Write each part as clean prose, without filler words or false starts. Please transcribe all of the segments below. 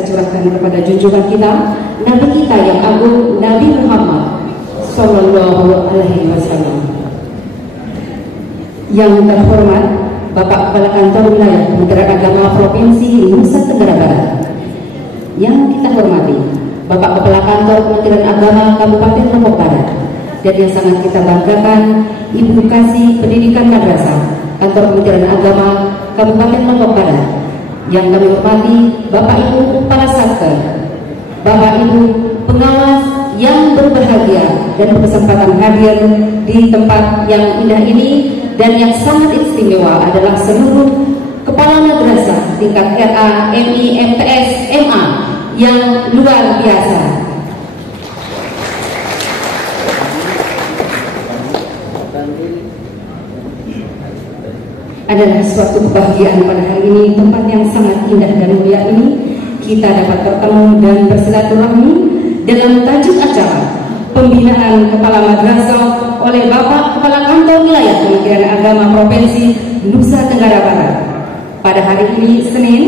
kita curahkan kepada junjungan kita, Nabi kita yang agung, Nabi Muhammad Sallallahu Alaihi Wasallam. Yang terhormat Bapak Kepala Kantor Wilayah Kementerian Agama Provinsi Nusa Tenggara Barat. Yang kita hormati Bapak Kepala Kantor Kementerian Agama Kabupaten Lombok Barat. Dan yang sangat kita banggakan, Ibu Kasih Pendidikan Madrasah Kantor Kementerian Agama Kabupaten Lombok Barat. Yang kami hormati Bapak Ibu Kepala Satker, Bapak Ibu pengawas yang berbahagia dan berkesempatan hadir di tempat yang indah ini, dan yang sangat istimewa adalah seluruh kepala madrasah tingkat RA, MI, MTS, MA yang luar biasa. Adalah suatu kebahagiaan pada hari ini, tempat yang sangat indah dan mulia ini kita dapat bertemu dan bersilaturahmi dalam tajuk acara pembinaan kepala madrasah oleh Bapak Kepala Kantor Wilayah Kementerian Agama Provinsi Nusa Tenggara Barat pada hari ini Senin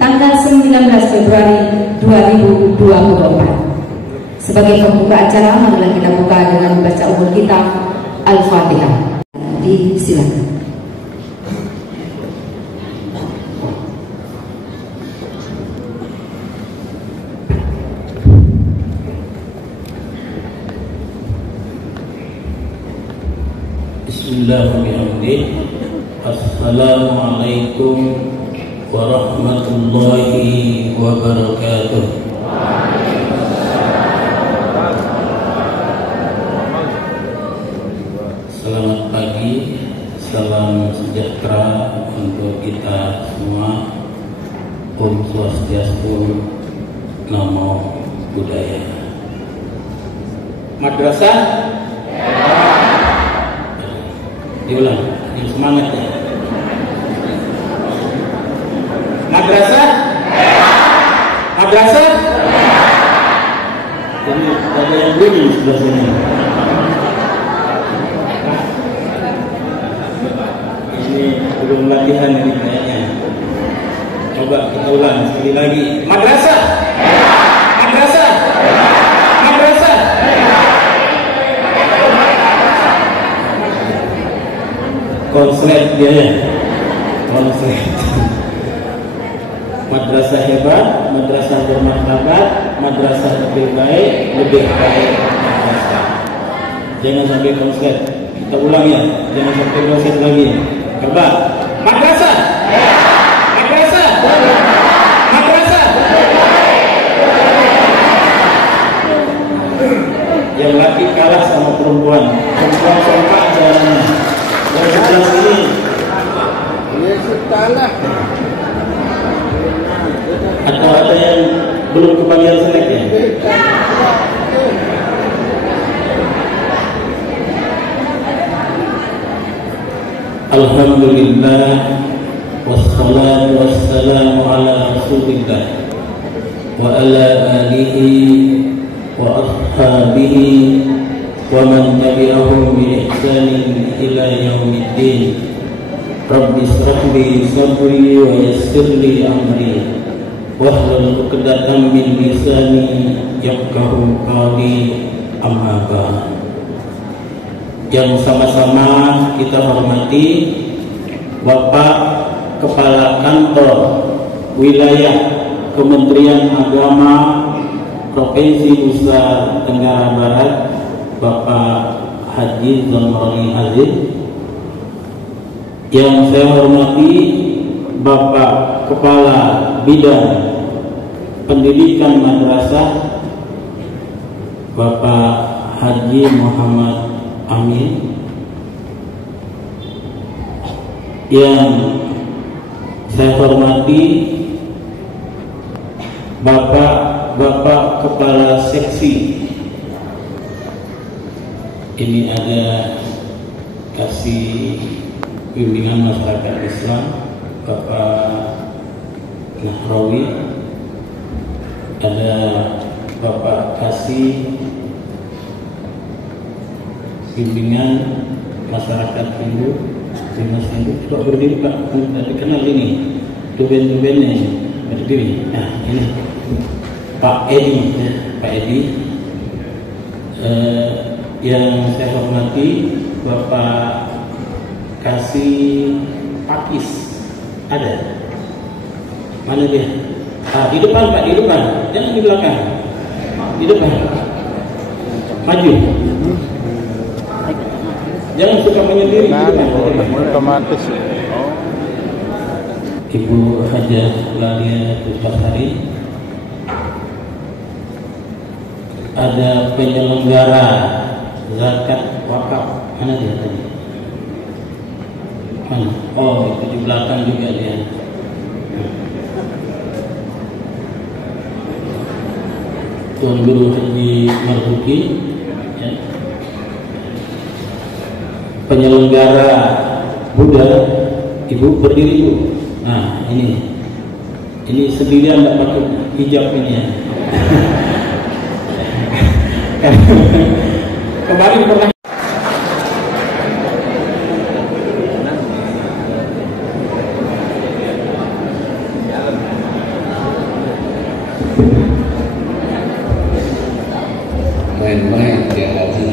tanggal 19 Februari 2024. Sebagai pembuka acara, marilah kita buka dengan membaca umur kita Al-Fatihah. Disilakan. Bismillahirrahmanirrahim. Assalamualaikum warahmatullahi wabarakatuh. Selamat pagi, salam sejahtera untuk kita semua. Om Swastiastu, Namo Buddhaya. Madrasah diulang, yang semangat ya. Madrasah, madrasah. Ini ada yang bunyi sebelah sini. Ini belum latihan ini kayaknya. Coba kita ulang sekali lagi. Madrasah, madrasah, madrasah. Konslet dia ya, konslet. Madrasah hebat, madrasah bermartabat, madrasah lebih baik madrasah. Jangan sampai konslet. Kita ulang ya, jangan sampai konslet lagi. Coba, madrasah, madrasah, madrasah. Yang laki kalah sama perempuan, perempuan sompak jalannya. Yang sebelah sini, atau ada yang belum kebagian snack ya? Alhamdulillah, wassalatu wassalamu ala rasulillah wa ala alihi wa ashabihi wa man tabi'ahum bi ihsanin ila yaumiddin. Rabbi shrah li sadri wa yassir li amri wahlul 'uqdatam min lisani yafqahu qawli, amma ba'd. Yang sama-sama kita hormati Bapak Kepala Kantor Wilayah Kementerian Agama Provinsi Nusa Tenggara Barat, Bapak Haji Zamroni Aziz. Yang saya hormati Bapak Kepala Bidang Pendidikan Madrasah, Bapak Haji Muhammad Amin. Yang saya hormati Bapak Kepala Seksi. Ini ada kasih bimbingan masyarakat Islam, Bapak Nahrawi. Ada Bapak kasih bimbingan masyarakat Hindu, Dinas Hindu. Coba berdiri Pak, tidak dikenal ini, tuben-tubennya ini. berdiri. Nah, ini Pak Edi, Pak Edi, yang saya hormati Bapak Kasih Pakis, ada? Mana dia? Di depan Pak, di depan, jangan di belakang, di depan, maju, jangan suka menyendiri di depan. Otomatis. Ibu Hajah Lalia Tuspasari, ada penyelenggara zakat wakaf, mana dia tadi? Mana? Oh, itu di belakang juga dia. Tuan Guru Haji Marzuki, ya. Penyelenggara Buddha, Ibu berdiri Bu. Nah, ini sendirian tidak pakai hijab ini ya. Kemarin pernah main-main tiap hari.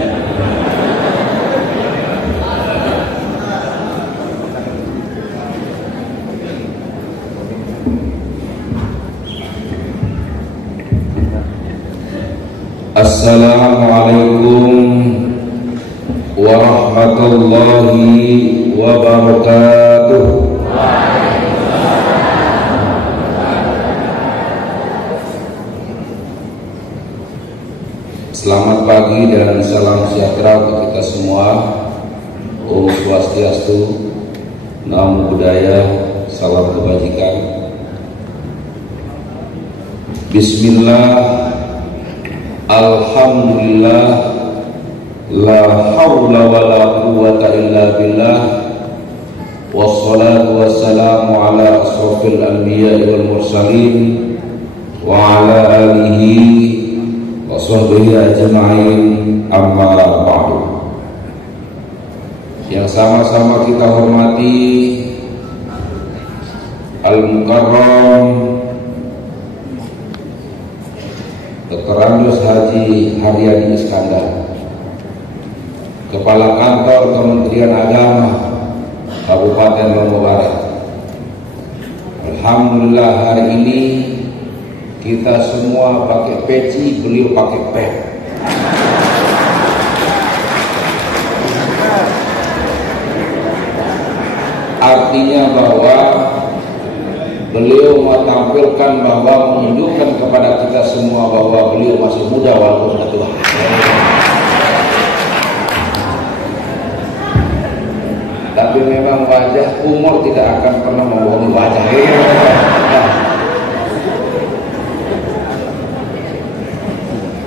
Assalamualaikum warahmatullahi wabarakatuh. Selamat pagi dan salam sejahtera untuk kita semua. Om Swastiastu, Namo Buddhaya, salam kebajikan. Bismillah. Alhamdulillah, la haula wa la quwwata illa billah, wassalatu wassalamu ala asrofil anbiya wal mursalin wa ala alihi wa sahbihi ajma'in, amma ba'du. Yang sama-sama kita hormati Al-Mukarram Dr. Andos Haji Haryadi Iskandar, Kepala Kantor Kementerian Agama Kabupaten Lombok Barat. Alhamdulillah hari ini kita semua pakai peci, beliau pakai pen. Artinya bahwa beliau mau tampilkan bahwa menunjukkan kepada kita semua bahwa beliau masih muda walaupun sudah tua. Tapi memang wajah, umur tidak akan pernah membohongi wajah.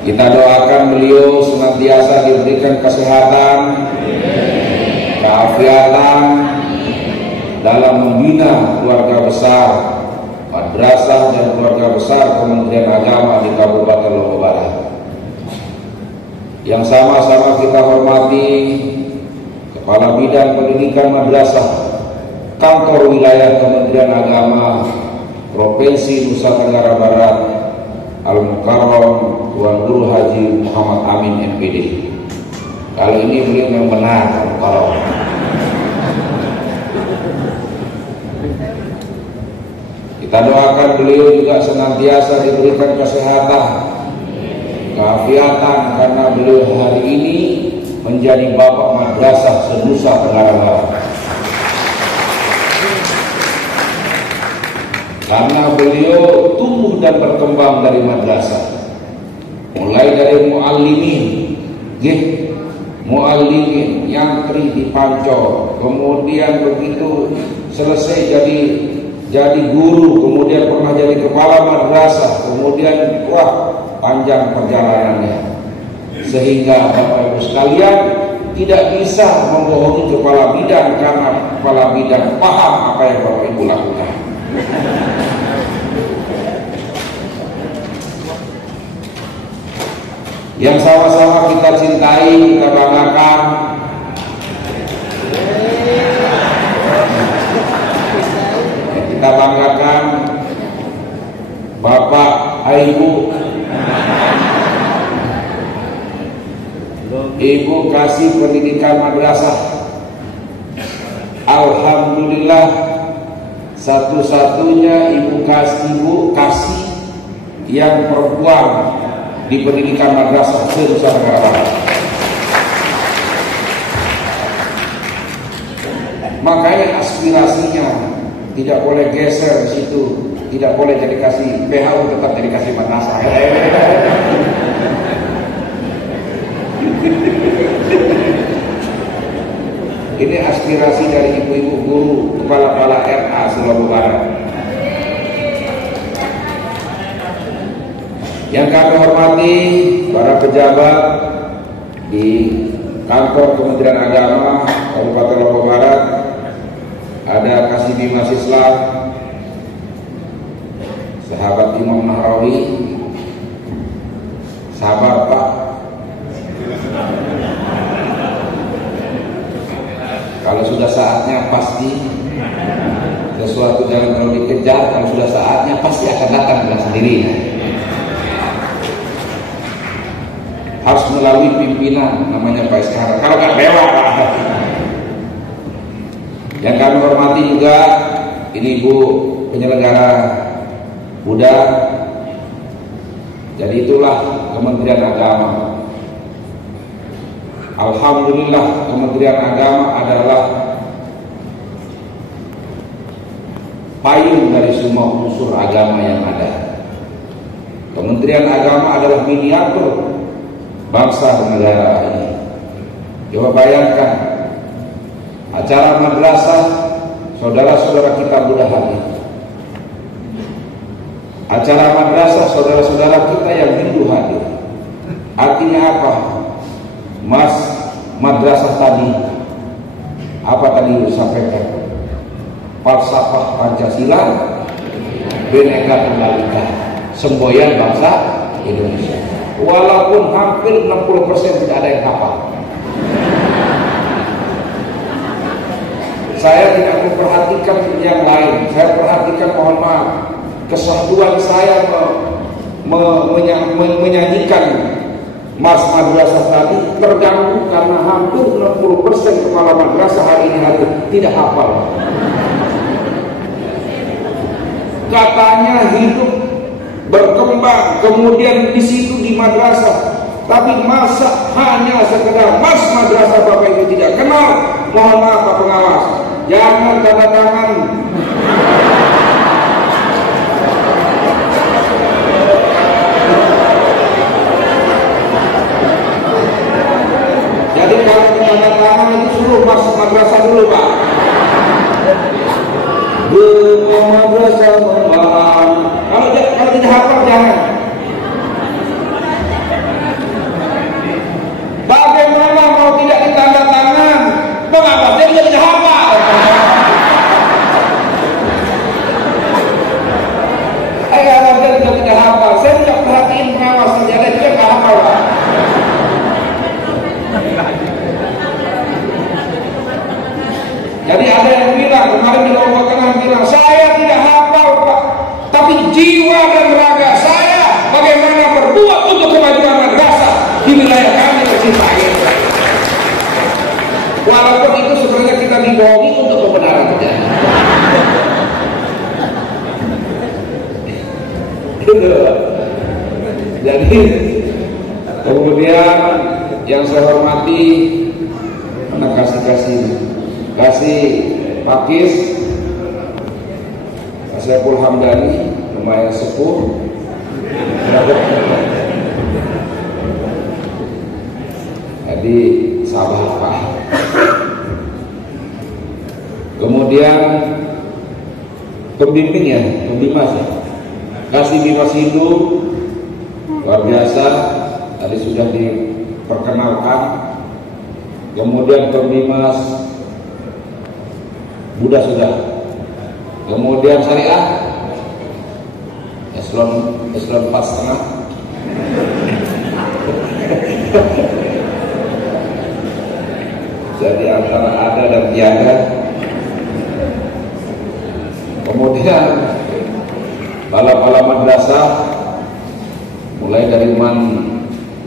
Kita doakan beliau senantiasa diberikan kesehatan, keafiatan dalam membina keluarga besar, madrasah dan keluarga besar Kementerian Agama di Kabupaten Lombok Barat. Yang sama-sama kita hormati Kepala Bidang Pendidikan Madrasah Kantor Wilayah Kementerian Agama Provinsi Nusa Tenggara Barat, Al-Mukarram Tuan Guru Haji Muhammad Amin MPD. Kali ini beliau yang benar Al-Mukarram. Kita doakan beliau juga senantiasa diberikan kesehatan, keafiatan, karena beliau hari ini menjadi bapak madrasah se-Nusa Tenggara Barat. Karena beliau tumbuh dan berkembang dari madrasah, mulai dari muallimin, muallimin, yantri di Pancor, kemudian begitu selesai jadi guru, kemudian pernah jadi kepala madrasah, kemudian panjang perjalanannya, sehingga Bapak Ibu sekalian tidak bisa membohongi kepala bidang, karena kepala bidang paham apa yang Bapak Ibu lakukan. Yang sama-sama kita cintai, kita banggakan, Ibu? Ibu kasih pendidikan madrasah. Alhamdulillah, satu-satunya ibu kasih yang perempuan di pendidikan madrasah se-Nusa Tenggara Barat. Makanya aspirasinya tidak boleh geser di situ, tidak boleh jadi kasih PHU, tetap jadi kasih madrasah. Ini aspirasi dari ibu-ibu guru, kepala-kepala RA Sulawesi Barat. Yang kami hormati para pejabat di kantor Kementerian Agama Kabupaten Lombok Barat, ada Kasih Bimas Islam, sahabat Imam Nahrawi, sahabat Pak. Kalau sudah saatnya pasti sesuatu jangan terlalu dikejar. Kalau sudah saatnya pasti akan datang dengan sendirinya. Harus melalui pimpinan namanya Pak Iskandar. Kalau nggak lewat. Yang kami hormati juga ini Ibu penyelenggara Buddha. Jadi itulah Kementerian Agama. Alhamdulillah, Kementerian Agama adalah payung dari semua unsur agama yang ada. Kementerian Agama adalah miniatur bangsa dan negara ini. Coba bayangkan acara madrasah saudara-saudara kita Buddha hadir. Acara madrasah saudara-saudara kita yang Hindu hadir. Artinya apa? Mas madrasah tadi apa tadi disampaikan? Falsafah Pancasila, Bhinneka Tunggal Ika, semboyan bangsa Indonesia. Walaupun hampir 60% tidak ada yang hafal. Saya tidak memperhatikan yang lain. Saya perhatikan, mohon maaf, kesahduan saya menyanyikan Mas madrasah tadi terganggu karena hampir 60% kepala madrasah hari ini hadir tidak hafal. Katanya hidup berkembang, kemudian di situ di madrasah, tapi masa hanya sekedar Mas madrasah Bapak Ibu tidak kenal. Mohon maaf Pak Pengawas, jangan tanda tangan. Jadi kalau tanda tangan itu suruh Mas madrasah dulu Pak. Madrasah memaham. Kalau tidak hafal jangan. Bagaimana mau tidak ditanda tangan? Mengapa dia tidak hafal? Kalau dia tidak hafal, saya tidak perhatiin pengawas saja, dia tidak hafal Pak. Jadi ada yang bilang, kemarin di Lombok Tengah bilang, saya tidak hafal Pak, tapi jiwa dan raga saya bagaimana berbuat untuk kemajuan madrasah di wilayah kami tercinta ini. Walaupun itu sebenarnya kita dibohongi untuk kebenaran saja. Jadi kemudian yang saya hormati, kasih Pakis Saiful Hamdani, lumayan sepuh. Jadi sabar Pak. Kemudian pembimbing ya, pembimas ya. Kasih Bimas Hindu luar biasa, tadi sudah diperkenalkan. Kemudian pembimas Buddha sudah. Kemudian Syariah eselon 4,5. Jadi antara ada dan tiada. Kemudian kepala madrasah mulai dari MAN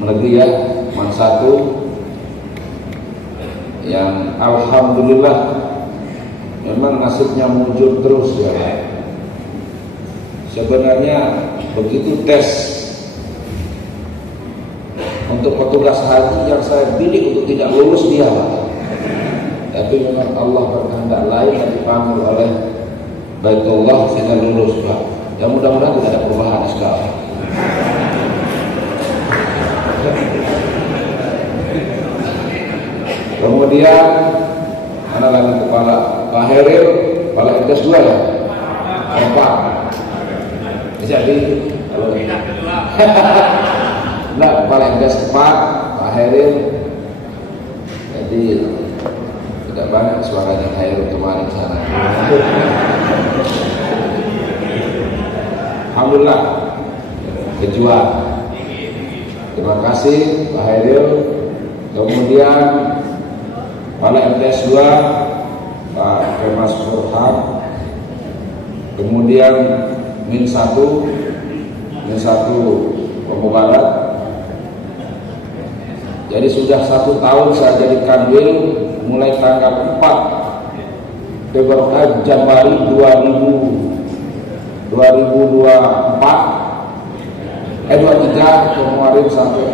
negeri ya, MAN 1 yang alhamdulillah memang nasibnya muncul terus ya. Sebenarnya begitu tes untuk petugas haji yang saya bidik untuk tidak lulus dia, tapi memang Allah berkehendak lain yang dipanggil oleh Baitullah sehingga lulus, Pak. Ya mudah-mudahan tidak ada perubahan sekarang. Kemudian mana lagi kepala Pak Heril, kepala MTS 2 ya, Pak. Jadi kalau nah, kepala MTS 4 Pak Heril. Jadi tidak banyak suaranya Heril kemarin sana. Alhamdulillah kejuan. Terima kasih Pak Heril. Kemudian kepala MTS 2 Pak Kemas Burhan. Kemudian Min 1 Lombok Barat. Jadi sudah 1 tahun saya jadi kanwil mulai tanggal 4 Januari 2023 kemarin sampai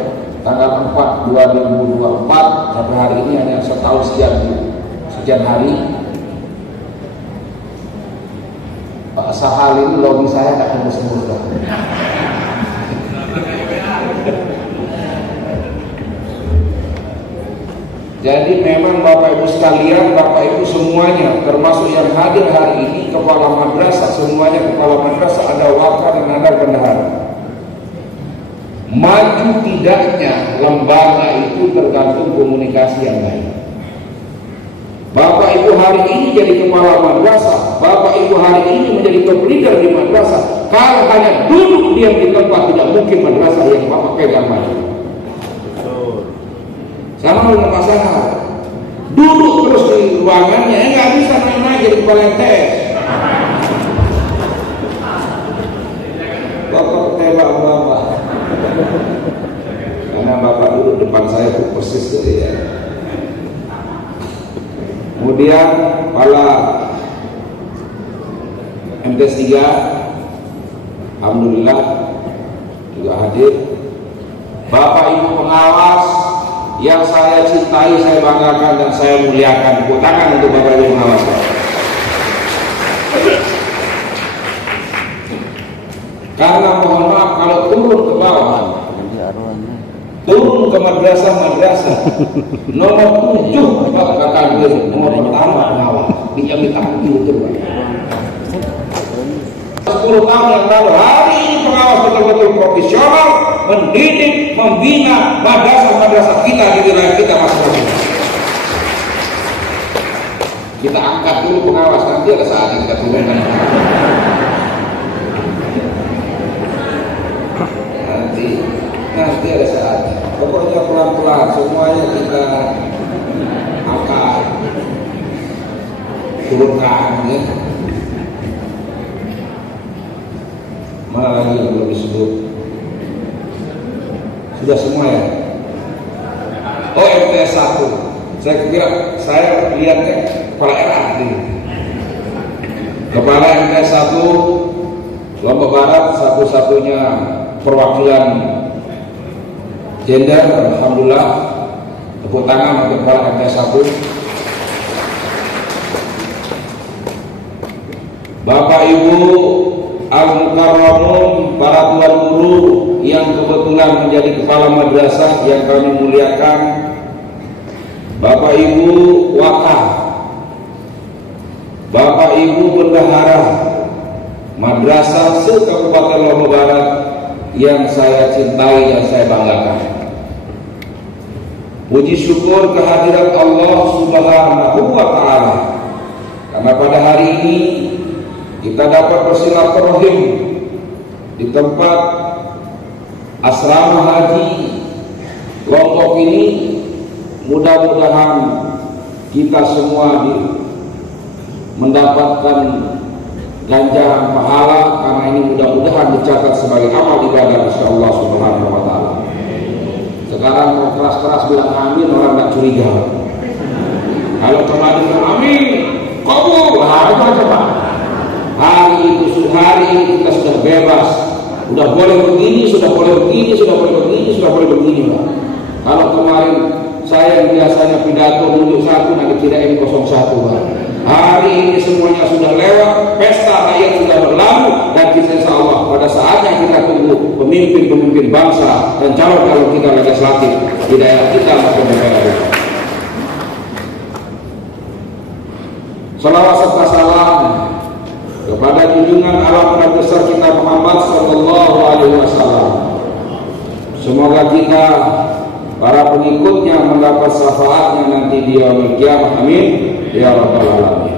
tanggal 4 2024 sampai hari ini hanya setahun sekian hari. Pak Sahal ini logi saya tak tembus-tembus dah. Jadi memang Bapak Ibu sekalian, Bapak Ibu semuanya, termasuk yang hadir hari ini, kepala madrasah semuanya, kepala madrasah ada wakil dan ada bendahara. Maju tidaknya lembaga itu tergantung komunikasi yang baik. Bapak Ibu hari ini jadi kepala madrasah, Bapak Ibu hari ini menjadi top leader di madrasah. Kalau hanya duduk diam di tempat, tidak mungkin madrasah yang Bapak pegang maju. Sama dengan pasangan, duduk terus di ruangannya, nggak bisa naik-naik jadi kepala MTS. Bapak tebak Bapak, karena Bapak duduk depan saya itu persis gitu ya. Kemudian kepala MTS 3 alhamdulillah juga hadir. Bapak Ibu pengawas yang saya cintai, saya banggakan dan saya muliakan, tepuk tangan untuk Bapak Ibu pengawas. Karena mohon maaf kalau turun ke bawah, turun ke madrasah nomor 7 Pak kata nomor pertama pengawas dijamin kaki itu Pak. 10 tahun yang lalu, hari ini pengawas betul-betul profesional, mendidik, membina madrasah-madrasah kita di wilayah kita masing-masing. Kita angkat dulu pengawas, nanti ada saatnya kita turunkan. Nanti ada saatnya. Pokoknya pelan-pelan semuanya kita angkat, turunkan ya. Mana lagi yang belum disebut? Sudah semua ya? Oh MTS 1. Saya kira saya lihatnya kepala RA ini. Kepala MTS 1 Lombok Barat, satu-satunya perwakilan gender, alhamdulillah. Tepuk tangan untuk kepala MTS 1. Bapak Ibu Al-Mukarramun, para tuan guru yang kebetulan menjadi kepala madrasah yang kami muliakan, Bapak Ibu wakaf, Bapak Ibu bendahara madrasah se-Kabupaten Lombok Barat yang saya cintai dan saya banggakan. Puji syukur kehadirat Allah Subhanahu wa Ta'ala, karena pada hari ini kita dapat bersilaturahim di tempat asrama haji Lombok ini. Mudah-mudahan kita semua mendapatkan ganjaran pahala, karena ini mudah-mudahan dicatat sebagai amal ibadah insya Allah Subhanahu wa Ta'ala. Sekarang mau keras-keras bilang amin, orang nggak curiga. Kalau kemarin bilang amin, kabul, coba. Hari ini kita sudah bebas, sudah boleh begini, sudah boleh begini, sudah boleh begini, sudah boleh begini, Pak. Kalau kemarin saya yang biasanya pidato nunjuk satu, nanti kirain 01, Pak. Hari ini semuanya sudah lewat, pesta rakyat sudah berlalu, dan insya Allah pada saatnya kita tunggu pemimpin-pemimpin bangsa dan calon-calon kita legislatif di daerah kita maupun DPR. Salawat serta salam kepada junjungan alam besar kita Muhammad Sallallahu Alaihi Wasallam. Semoga kita para pengikutnya mendapat syafaatnya nanti di yaumil qiyamah. Amin ya rabbal alamin.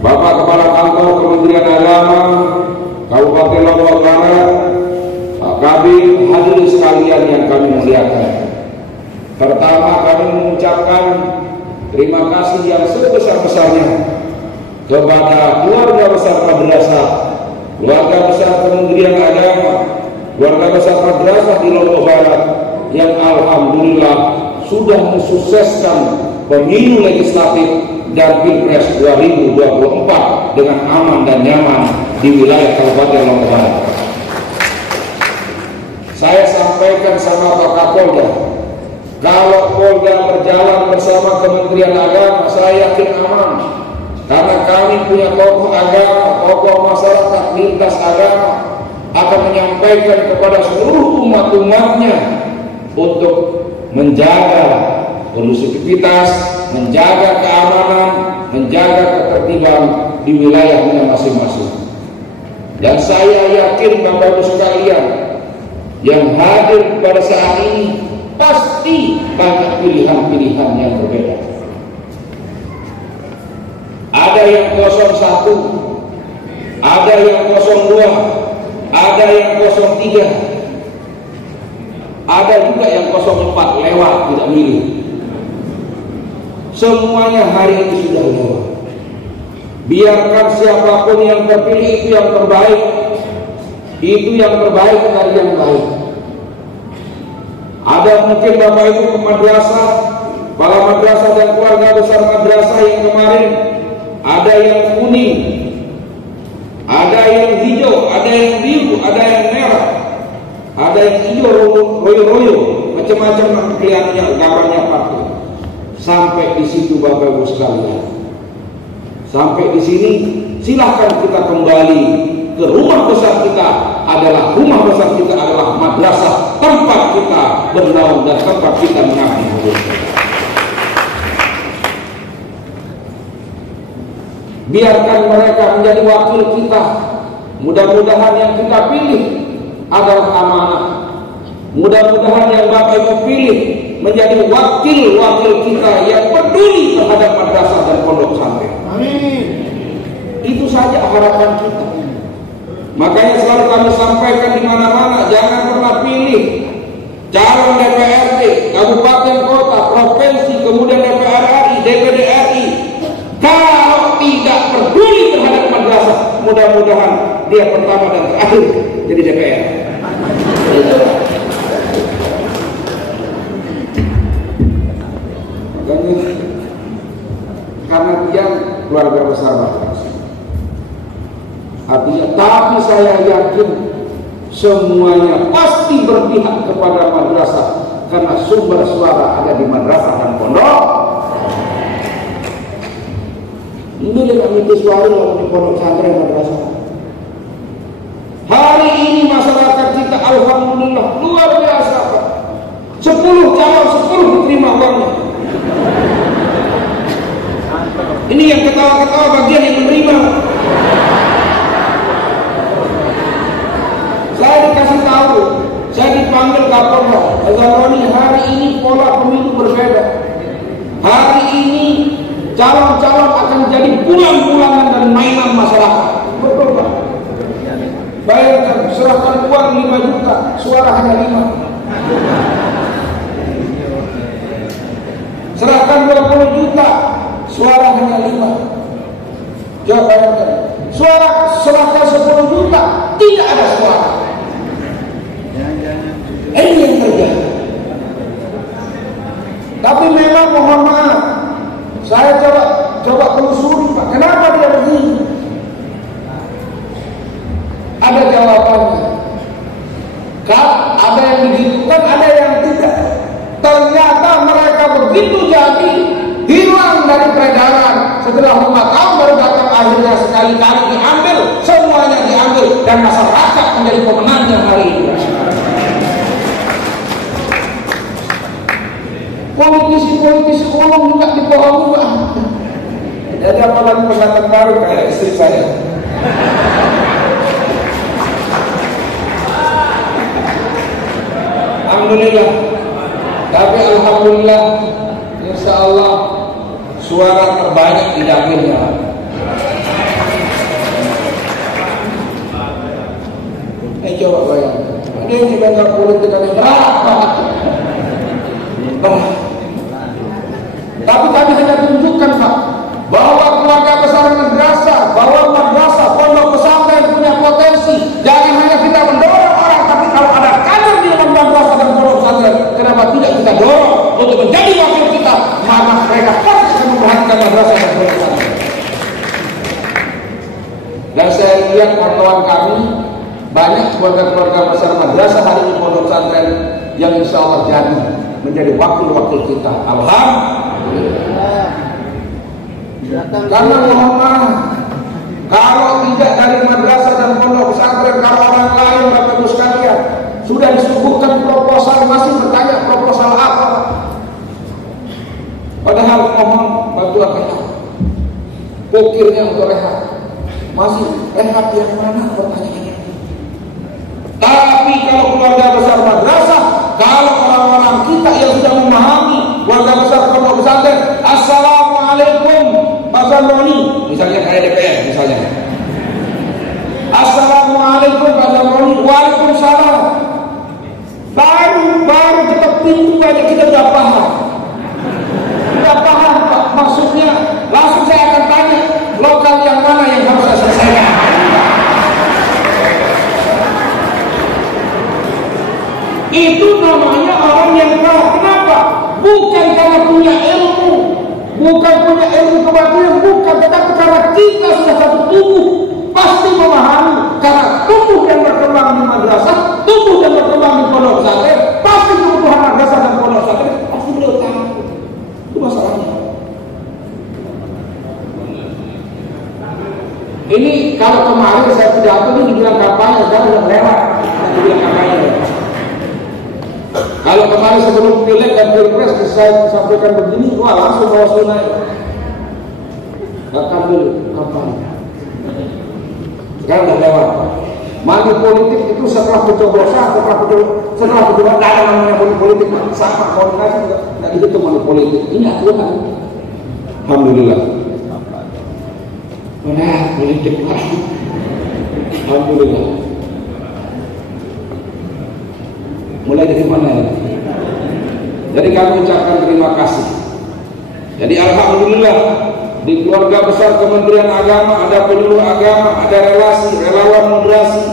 Bapak Kepala Kantor Kementerian Agama Kabupaten Lombok Barat, Pak Kabir, hadirin sekalian yang kami muliakan. Pertama, kami mengucapkan terima kasih yang sebesar-besarnya kepada keluarga besar madrasah, keluarga besar Kementerian Agama, keluarga besar madrasah di Lombok Barat yang alhamdulillah sudah mensukseskan pemilu legislatif dan Pilpres 2024 dengan aman dan nyaman di wilayah Kabupaten Lombok Barat. Saya sampaikan sama Pak Kapolda, kalau Polda berjalan bersama Kementerian Agama, saya yakin aman. Karena kami punya tokoh agama, tokoh masyarakat lintas agama akan menyampaikan kepada seluruh umat-umatnya untuk menjaga kondusivitas, menjaga keamanan, menjaga ketertiban di wilayahnya masing-masing. Dan saya yakin Bapak Ibu sekalian yang hadir pada saat ini pasti banyak pilihan-pilihan yang berbeda. Ada yang 01, ada yang 02, ada yang 03, ada juga yang 04 lewat tidak milih. Semuanya hari ini sudah lewat. Biarkan siapapun yang terpilih itu yang terbaik. Itu yang terbaik dari yang baik. Ada mungkin Bapak Ibu madrasah, kepala madrasah dan keluarga besar madrasah yang kemarin ada yang kuning, ada yang hijau, ada yang biru, ada yang merah, ada yang hijau royo-royo, macam-macam kelihatannya gambarnya partai. Sampai di situ Bapak Ibu sekalian. Sampai di sini silahkan kita kembali ke rumah besar kita. Adalah rumah besar kita adalah madrasah, tempat kita bernaung dan tempat kita mengabdi. Biarkan mereka menjadi wakil kita. Mudah-mudahan yang kita pilih adalah amanah. Mudah-mudahan yang Bapak Ibu pilih menjadi wakil-wakil kita yang peduli terhadap madrasah dan pondok pesantren. Amin. Itu saja harapan kita. Makanya selalu kami sampaikan di mana-mana, jangan pernah pilih calon DPRD, kabupaten, kota, provinsi, kemudian DPR RI, DPD RI. Kalau tidak peduli terhadap madrasah, mudah-mudahan dia pertama dan terakhir jadi DPR. Karena dia keluarga besar madrasah. Artinya, tapi saya yakin semuanya pasti berpihak kepada madrasah karena sumber suara ada di madrasah dan pondok. Ini dengan itu suara di pondok pesantren madrasah. Hari ini masyarakat kita alhamdulillah luar biasa, Pak. 10 calon 10 diterima uangnya. Ini yang ketawa-ketawa bagian yang menerima. Saya dikasih tahu, saya dipanggil Kapolda, Roni, hari ini pola pemilu berbeda. Hari ini calon-calon akan jadi bulan-bulanan dan mainan masyarakat. Betul, Pak? Bayangkan, serahkan uang 5 juta, suara hanya 5. Serahkan 20 juta, suara hanya 5. Coba bayangkan. tidak ada suara. Ini yang terjadi. Tapi memang mohon maaf, saya coba telusuri Pak, kenapa dia begini? Ada jawabannya. Ada yang digitukan, ada yang tidak. Ternyata mereka begitu jadi hilang dari peredaran. Setelah 5 tahun baru datang, akhirnya sekali-kali diambil, semuanya diambil, dan masyarakat menjadi pemenangnya hari ini. Politisi-politisi umum juga dibohongi Pak. Jadi apalagi pengantin baru kayak istri saya. Alhamdulillah. Tapi alhamdulillah, insya Allah suara terbanyak di dapilnya. Coba bayangkan, ada yang didengar politik yang berapa? Tapi kami hanya tunjukkan Pak, bahwa keluarga besar madrasah, bahwa madrasah pondok pesantren punya potensi. Jangan hanya kita mendorong orang, tapi kalau ada kader di dalam madrasah dan pondok pesantren, kenapa tidak kita dorong untuk menjadi wakil kita? Maka mereka pasti akan memperhatikan madrasah dan pondok pesantren. Dan saya lihat pantauan kami, banyak keluarga-keluarga besar madrasah hari ini pondok pesantren yang insya Allah jadi menjadi wakil-wakil kita. Alhamdulillah. Karena mohon maaf, kalau tidak dari madrasah dan pondok pesantren, kalau orang lain Bapak Ibu sekalian sudah disuguhkan proposal, masih bertanya proposal apa? Padahal mohon bantuan rehat, pokirnya untuk rehat, masih rehat yang mana pertanyaannya? Tapi kalau keluarga besar madrasah, kalau orang-orang kita yang sudah memahami keluarga besar pondok pesantren, assalamualaikum Pak Zamroni, misalnya kayak DPR misalnya. Assalamualaikum Pak Zamroni, waalaikumsalam. Baru ketok pintu aja kita sudah paham. Sudah paham Pak, maksudnya langsung saya akan tanya lokal yang mana yang harus saya selesaikan. Itu namanya orang yang tahu. Kenapa? Bukan karena punya ilmu, bukan punya ilmu kebatinan, bukan, tetapi karena kita sudah satu tubuh, pasti memahami. Karena tumbuh dan berkembang di madrasah, tumbuh dan berkembang di pondok pesantren, pasti kebutuhan madrasah dan pondok pesantren pasti beliau tahu. Itu masalahnya. Ini kalau kemarin saya pidato ini dibilang kampanye, sekarang sudah lewat, dibilang kampanye. Kalau kemarin sebelum pileg dan pilpres saya sampaikan begini, wah langsung bawa sunai. Bahkan dulu kampanye. Sekarang sudah lewat. Money politik itu setelah pencoblosan, setelah pencoblosan ada namanya money politik, sama koordinasi juga tidak dihitung money politik. Ini aturan. Alhamdulillah. Mana politik lah. Alhamdulillah. Mulai dari mana ya? Jadi kami ucapkan terima kasih. Jadi alhamdulillah di keluarga besar Kementerian Agama ada penyuluh agama, ada relasi, relawan moderasi,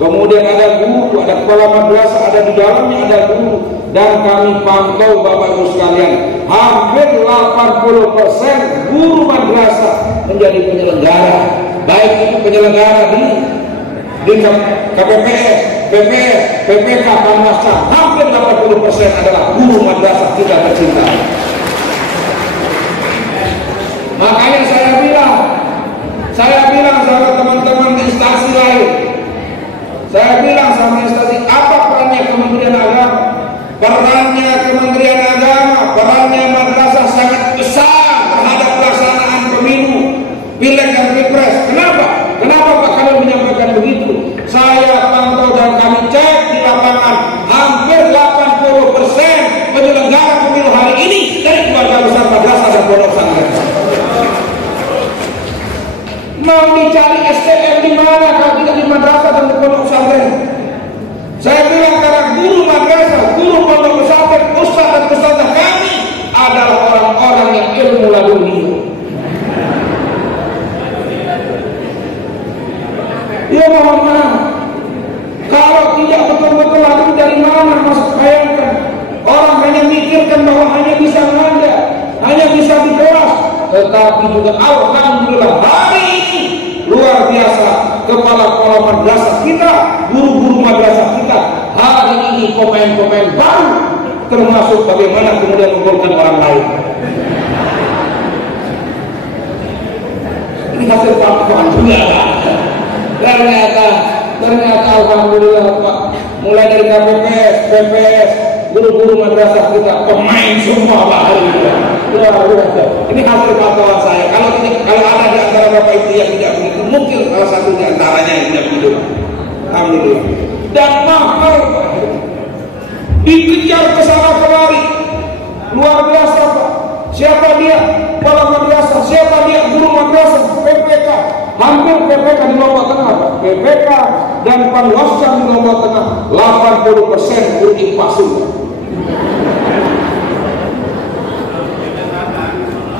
kemudian ada guru, ada kepala madrasah, ada di dalamnya ada guru, dan kami pantau Bapak Ibu sekalian, hampir 80% guru madrasah menjadi penyelenggara, baik itu penyelenggara di KPPS, PPS, PPK, Panwascam, hampir 80% adalah guru madrasah kita tercinta. Makanya saya bilang sama teman-teman instansi lain, saya bilang sama instansi, apa perannya Kementerian Agama? Perannya Kementerian Agama, perannya madrasah sangat besar terhadap pelaksanaan pemilu, pileg dan pilpres. Kenapa Pak Khalil menyampaikan begitu? Saya pantau dan kami cek di lapangan, hampir 80% penyelenggara pemilu hari ini dari keluarga besar madrasah dan pondok pesantren. Mau dicari SDM di mana kalau tidak di madrasah dan di pondok pesantren? Saya bilang karena guru madrasah, guru pondok pesantren, ustaz dan ustazah kami adalah orang-orang yang ilmu laduni. Ya mohon maaf, betul-betul itu dari mana? Masuk bayangkan, orang hanya mikirkan bahwa hanya bisa ngajar, hanya bisa di kelas, tetapi juga alhamdulillah hari ini luar biasa, kepala-kepala madrasah kita, guru-guru madrasah kita hari ini pemain-pemain baru, termasuk bagaimana kemudian menggolkan orang lain. Ini hasil pengalaman juga. Ternyata alhamdulillah Pak, mulai dari KPPS, PPS, guru-guru madrasah kita pemain semua Pak hari ini. Ini hasil pantauan saya. Kalau ada di antara Bapak Ibu yang tidak begitu, mungkin salah satu di antaranya yang tidak begitu. Alhamdulillah. Dan mahal Pak, dikejar ke sana kemari, luar biasa Pak. Siapa dia? Kepala madrasah. Siapa dia? Guru madrasah. PPK. Hampir PPK di Lombok Tengah Pak. PPK dan Panwascam di Lombok Tengah 80% guru IPASU.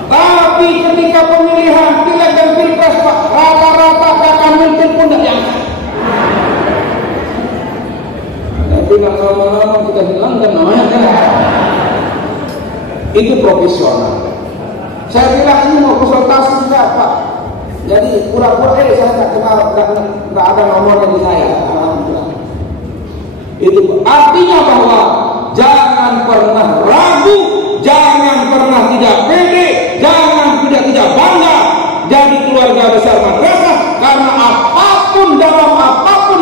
Tapi ketika pemilihan pileg dan pilpres Pak, rata-rata kakak mungkin pun tidak diangkat. Tapi nggak lama-lama kita hilangkan namanya kan. Itu profesional. Saya bilang ini mau konsultasi enggak Pak? Jadi pura-pura saya nggak kenal, nggak ada nomornya di saya. Alhamdulillah. Itu artinya bahwa jangan pernah ragu, jangan pernah tidak pede, jangan tidak bangga jadi keluarga besar madrasah, karena apapun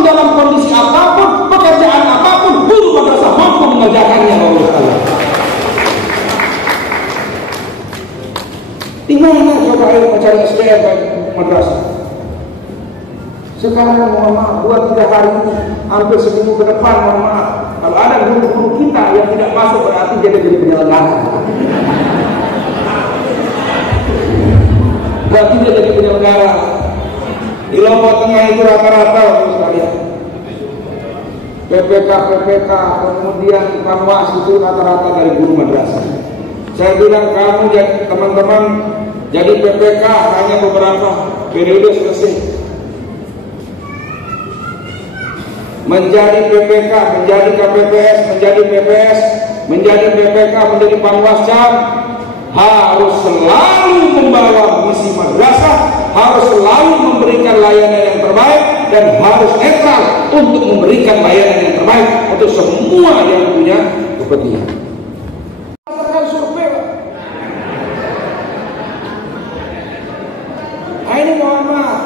dalam kondisi apapun, pekerjaan apapun, guru madrasah mampu mengerjakannya. Di mana coba ayo mencari SDM madrasah? Sekarang mohon maaf, 2-3 hari ini, hampir seminggu ke depan, mohon maaf, kalau ada guru-guru kita yang tidak masuk berarti dia jadi penyelenggara. Berarti dia jadi penyelenggara. Di Lombok Tengah itu rata-rata sekalian. PPK, kemudian Panwas itu rata-rata dari guru madrasah. Saya bilang kamu jadi teman-teman jadi PPK hanya beberapa periode selesai. Menjadi PPK, menjadi KPPS, menjadi PPS, menjadi PPK, menjadi Panwascam, harus selalu membawa misi madrasah, harus selalu memberikan layanan yang terbaik, dan harus netral untuk memberikan layanan yang terbaik untuk semua yang punya kepentingan. Ini mohon maaf,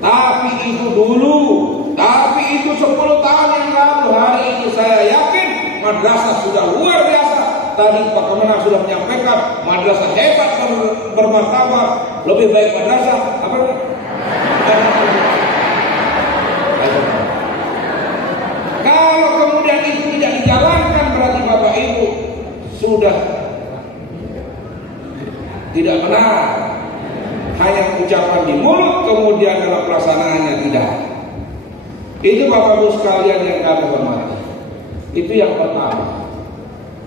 tapi itu dulu, tapi itu 10 tahun yang lalu. Hari ini saya yakin madrasah sudah luar biasa. Tadi Pak Kemenang sudah menyampaikan madrasah hebat, bermartabat, lebih baik madrasah apa? Kalau kemudian itu tidak dijalankan, berarti Bapak Ibu sudah tidak benar. Hanya ucapan di mulut, kemudian dalam pelaksanaannya tidak. Itu Bapak Ibu sekalian yang kami hormati. Itu yang pertama.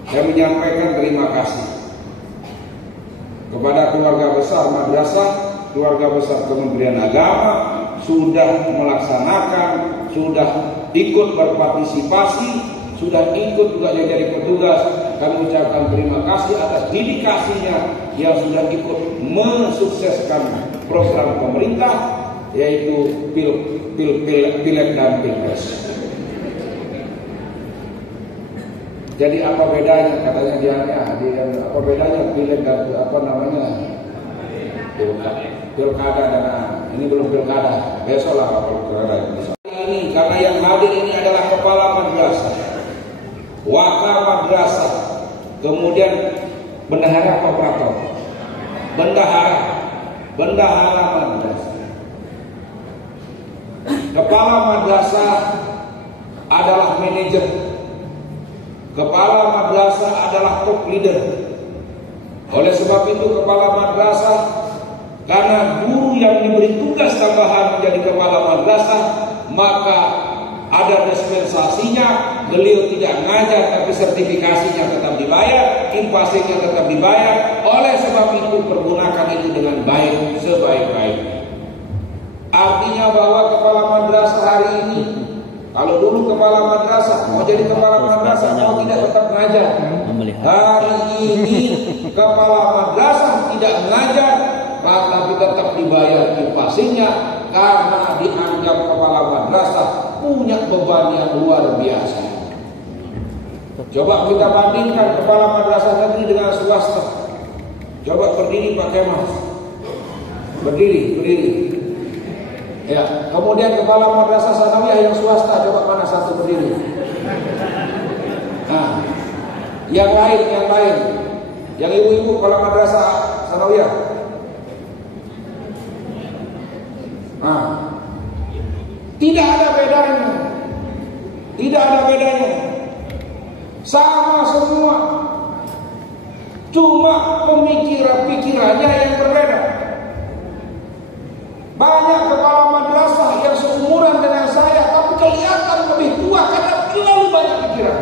Saya menyampaikan terima kasih kepada keluarga besar madrasah, keluarga besar Kementerian Agama, sudah melaksanakan, sudah ikut berpartisipasi, sudah ikut juga jadi petugas. Kami ucapkan terima kasih atas dedikasinya yang sudah ikut mensukseskan program pemerintah, yaitu pileg dan pilpres. Jadi apa bedanya, katanya dia apa bedanya pileg dan apa namanya pilkada, dan ini belum pilkada, besok lah pilkada. Ini karena yang hadir ini adalah kepala madrasah, wakil madrasah, kemudian bendahara kooperator, bendahara madrasah. Kepala madrasah adalah manajer, kepala madrasah adalah top leader. Oleh sebab itu kepala madrasah, karena guru yang diberi tugas tambahan menjadi kepala madrasah, maka ada dispensasinya. Beliau tidak ngajar tapi sertifikasinya tetap dibayar, infasinya tetap dibayar. Oleh sebab itu pergunakan itu dengan baik, sebaik-baiknya. Artinya bahwa kepala madrasah hari ini Kalau dulu kepala madrasah mau jadi kepala madrasah, mau tidak tetap mengajar. Hari ini kepala madrasah tidak mengajar, tapi tetap dibayar infasinya karena dianggap kepala madrasah punya beban yang luar biasa. Coba kita bandingkan kepala madrasah negeri dengan swasta. Coba berdiri pakai mas. Berdiri. Ya, kemudian kepala madrasah sanawiyah yang swasta, coba mana satu berdiri. Nah, yang lain, yang ibu-ibu kepala madrasah sanawiyah. Nah, tidak ada bedanya, sama semua, cuma pikirannya yang berbeda. Banyak kepala madrasah yang seumuran dengan saya, tapi kelihatan lebih tua karena terlalu banyak pikiran.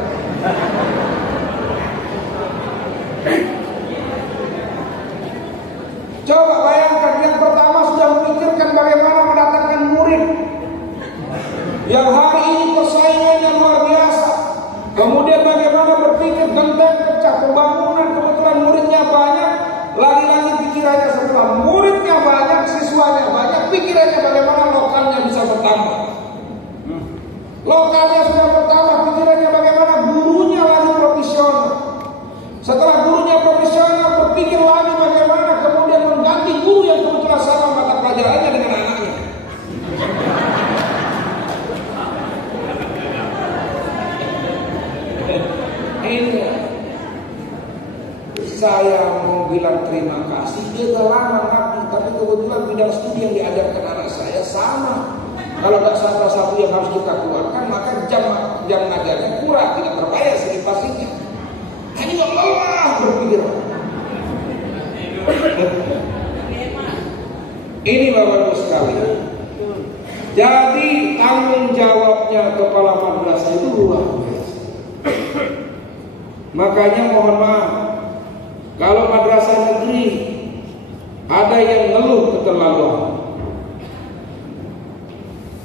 Coba bayangkan, yang pertama sudah memikirkan bagaimana mendatangkan murid yang hari ini persaingannya luar biasa. Kemudian bagaimana berpikir tentang pecah pembangunan, kebetulan muridnya banyak. Lagi-lagi pikirannya setelah muridnya banyak, siswanya banyak, pikirannya bagaimana lokalnya bisa bertambah. Lokalnya sudah bertambah, pikirannya bagaimana gurunya lagi profesional. Setelah gurunya profesional, berpikir lagi bagaimana kemudian mengganti guru yang kebetulan sama mata pelajarannya dengan anaknya. Ini saya mau bilang terima kasih, dia udah lama ngabdi, tapi kebetulan bidang studi yang diajarkan anak saya sama. Kalau nggak salah satu yang harus kita keluarkan, maka jam ngajarnya kurang, tidak terbayar segi pastinya. Hanya Allah berpikir. Ini Bapak Ibu sekalian. Jadi tanggung jawabnya kepala madrasah itu luar biasa. Makanya mohon maaf, kalau madrasah negeri ada yang ngeluh keterlaluan.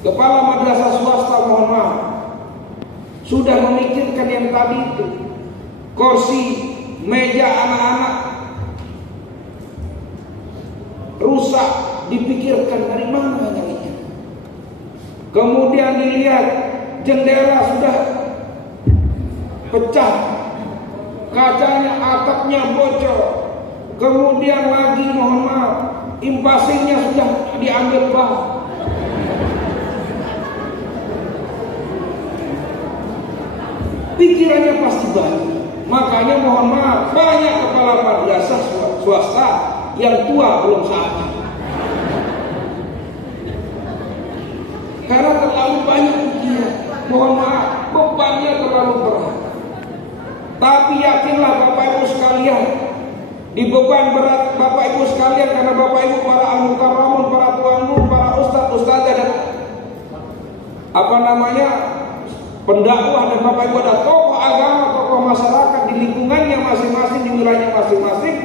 Kepala madrasah swasta mohon maaf, sudah memikirkan yang tadi itu, kursi, meja anak-anak rusak, dipikirkan dari mana nyarinya. Kemudian dilihat jendela sudah pecah, kacanya, atapnya bocor. Kemudian lagi mohon maaf, impasinya sudah diambil bah. Pikirannya pasti banyak. Makanya mohon maaf, banyak kepala madrasah swasta yang tua belum saatnya. Karena terlalu banyak pikiran. Mohon maaf, bebannya terlalu berat. Tapi yakinlah Bapak Ibu sekalian, di beban berat Bapak Ibu sekalian, karena Bapak Ibu para al-mukarramun, para tuan guru, para ustaz-ustazah dan pendakwah, dan Bapak Ibu ada tokoh agama, tokoh masyarakat di lingkungannya masing-masing, di wilayahnya masing-masing.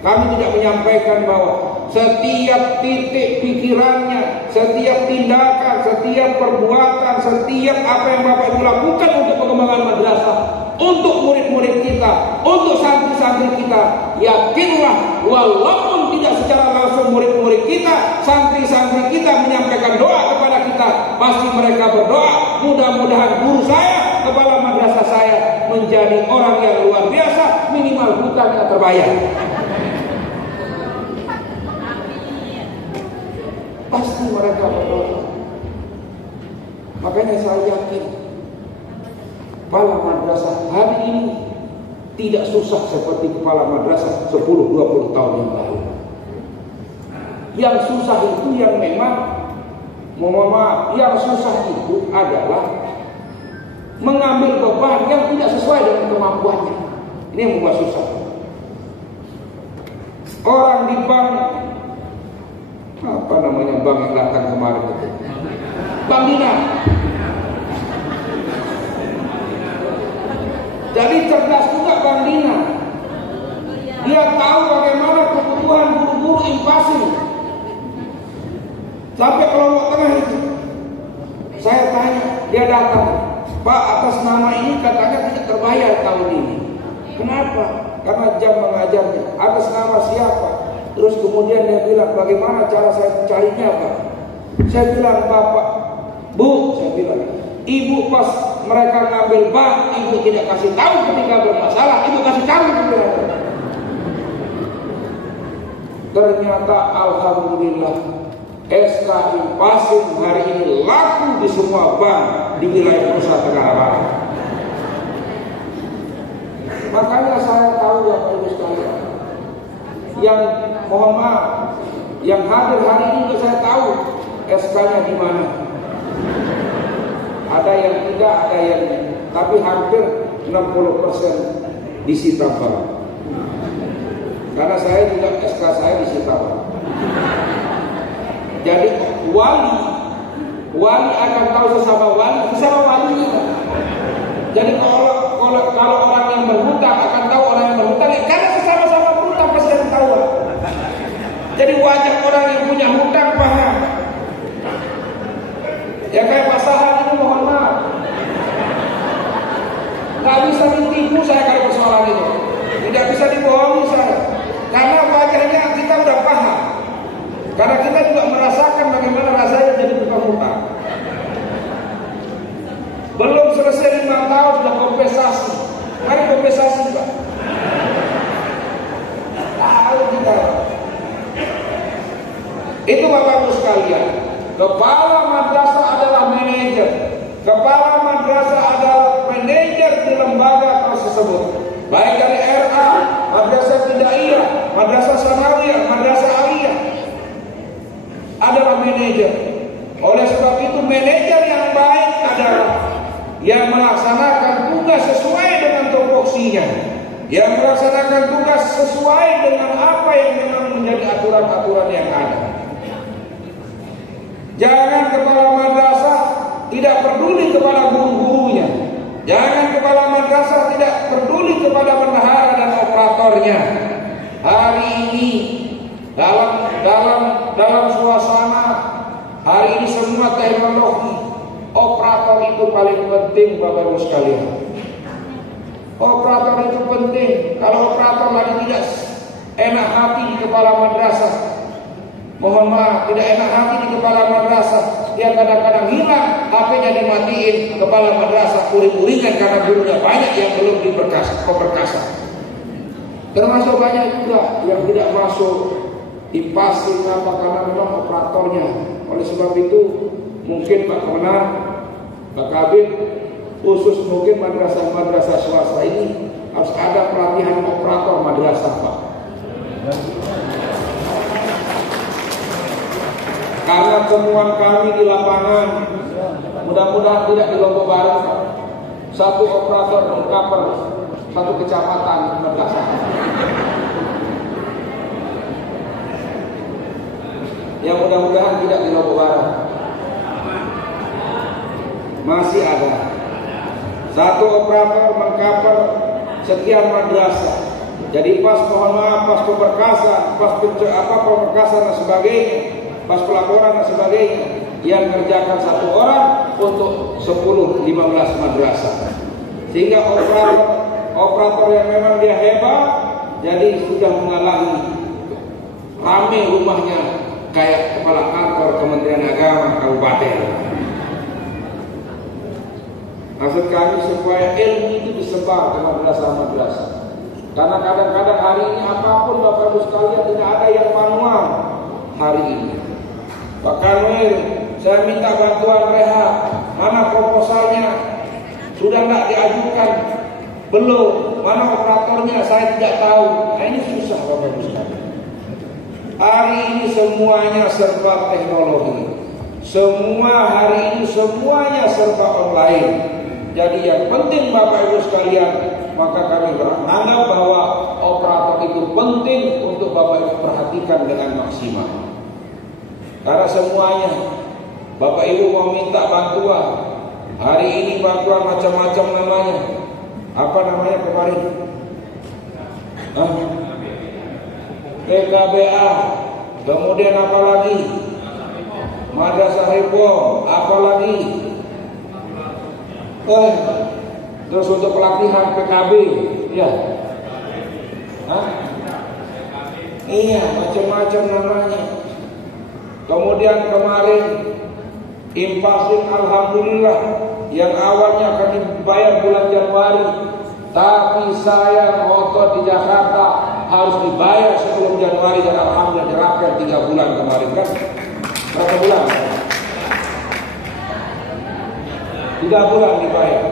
Kami tidak menyampaikan bahwa setiap titik pikirannya, setiap tindakan, setiap perbuatan, setiap apa yang Bapak Ibu lakukan untuk pengembangan madrasah, untuk murid-murid kita, untuk santri-santri kita, yakinlah walaupun tidak secara langsung murid-murid kita, santri-santri kita menyampaikan doa kepada kita, pasti mereka berdoa, mudah-mudahan guru saya, kepala madrasah saya menjadi orang yang luar biasa, minimal hutangnya terbayar. Pasti mereka berdoa. Makanya saya yakin kepala madrasah hari ini tidak susah seperti kepala madrasah 10-20 tahun yang lalu. Yang susah itu yang memang, mohon maaf, yang susah itu adalah mengambil beban yang tidak sesuai dengan kemampuannya. Ini yang membuat susah. Orang di bank, apa namanya bank yang datang kemarin itu, Bank Dina. Jadi cerdas juga Bank Dina. Dia tahu bagaimana kebutuhan guru-guru infasi. Sampai kelompok tengah itu Saya tanya, dia datang, Pak, atas nama ini katanya tidak terbayar tahun ini. Kenapa? Karena jam mengajarnya. Atas nama siapa? Terus kemudian dia bilang, bagaimana cara saya carinya, Pak? Saya bilang, Bapak, Bu, saya bilang, Ibu pas mereka ngambil bank, Ibu tidak kasih tahu ketika bermasalah, Ibu kasih tahu kepada. Ternyata alhamdulillah SKI Pasir hari ini laku di semua bank di wilayah Nusa Tenggara Barat. Makanya saya tahu ya Pak Ibu sekalian, yang mohon maaf, yang hadir hari ini saya tahu SK-nya di mana. Ada yang tidak, ada yang tapi hampir 60% disita bank. Karena saya juga SK saya disita bank. Jadi wali akan tahu sesama wali juga. Jadi kalau orang yang berhutang akan tahu orang yang berhutang, ya karena sesama-sama berhutang pasti akan tahu. Jadi wajar orang yang punya hutang paham. Ya kayak pasangan ini mohon maaf, nggak bisa ditipu saya kalau persoalan itu, tidak bisa dibohongi saya, karena wajahnya kita udah paham. Karena kita juga merasakan bagaimana rasanya jadi tukang hutang. Belum selesai 5 tahun sudah kompensasi. Mari kompensasi Pak. Tahu kita. Itu Bapak Ibu sekalian. Kepala madrasah adalah manajer. Kepala madrasah adalah manajer di lembaga tersebut. Baik dari RA, madrasah Tidaiyah, madrasah Sanawiyah, madrasah Aliyah. Adalah manajer. Oleh sebab itu manajer yang baik adalah yang melaksanakan tugas sesuai dengan tupoksinya, yang melaksanakan tugas sesuai dengan apa yang memang menjadi aturan-aturan yang ada. Jangan kepala madrasah tidak peduli kepada guru-gurunya. Jangan kepala madrasah tidak peduli kepada bendahara dan operatornya. Hari ini dalam suasana hari ini semua teknologi, operator itu paling penting Bapak Ibu sekalian. Operator itu penting. Kalau operator lagi tidak enak hati di kepala madrasah, mohon maaf, tidak enak hati di kepala madrasah, dia kadang-kadang hilang, HP-nya dimatiin, kepala madrasah uring-uringan karena gurunya banyak yang belum diperkasa. Termasuk banyak juga yang tidak masuk dipasing apa karena memang operatornya. Oleh sebab itu mungkin Pak Kemenar, Pak Kabid, khusus mungkin madrasah-madrasah swasta ini harus ada pelatihan operator madrasah Pak. Karena temuan kami di lapangan, mudah-mudahan tidak di Lombok Barat, satu operator mengcover satu kecamatan madrasah. Yang mudah-mudahan tidak di Lombok Barat. Masih ada satu operator mengcover sekian madrasah. Jadi pas mohon maaf, pas pemberkasan, pemberkasan dan sebagainya, pas pelaporan dan sebagainya, yang kerjakan satu orang untuk 10-15 madrasah. Sehingga operator yang memang dia hebat, jadi sudah mengalami rame rumahnya kayak kepala kantor Kementerian Agama Kabupaten. Maksud kami supaya ilmu itu disebar ke madrasah-madrasah. Karena kadang-kadang hari ini apapun Bapak Ibu sekalian tidak ada yang manual hari ini. Pak Kanwil, saya minta bantuan rehab. Mana proposalnya? Sudah nggak diajukan? Belum. Mana operatornya? Saya tidak tahu. Nah, ini susah Bapak Ibu sekalian. Hari ini semuanya serba teknologi. Semua hari ini semuanya serba online. Jadi yang penting Bapak Ibu sekalian, maka kami beranggap bahwa operator itu penting untuk Bapak Ibu perhatikan dengan maksimal. Karena semuanya Bapak Ibu mau minta bantuan. Hari ini bantuan macam-macam namanya. Apa namanya kemarin? PKBA. Kemudian apa lagi? Madrasah Reform. Apa lagi? Terus untuk pelatihan PKB, ya. Hah? Iya, macam-macam namanya. Kemudian kemarin Impasif, alhamdulillah, yang awalnya akan dibayar bulan Januari, tapi saya ngotot di Jakarta harus dibayar sebelum Januari, dan alhamdulillah dirapkan 3 bulan kemarin kan. Berapa bulan? 3 bulan dibayar.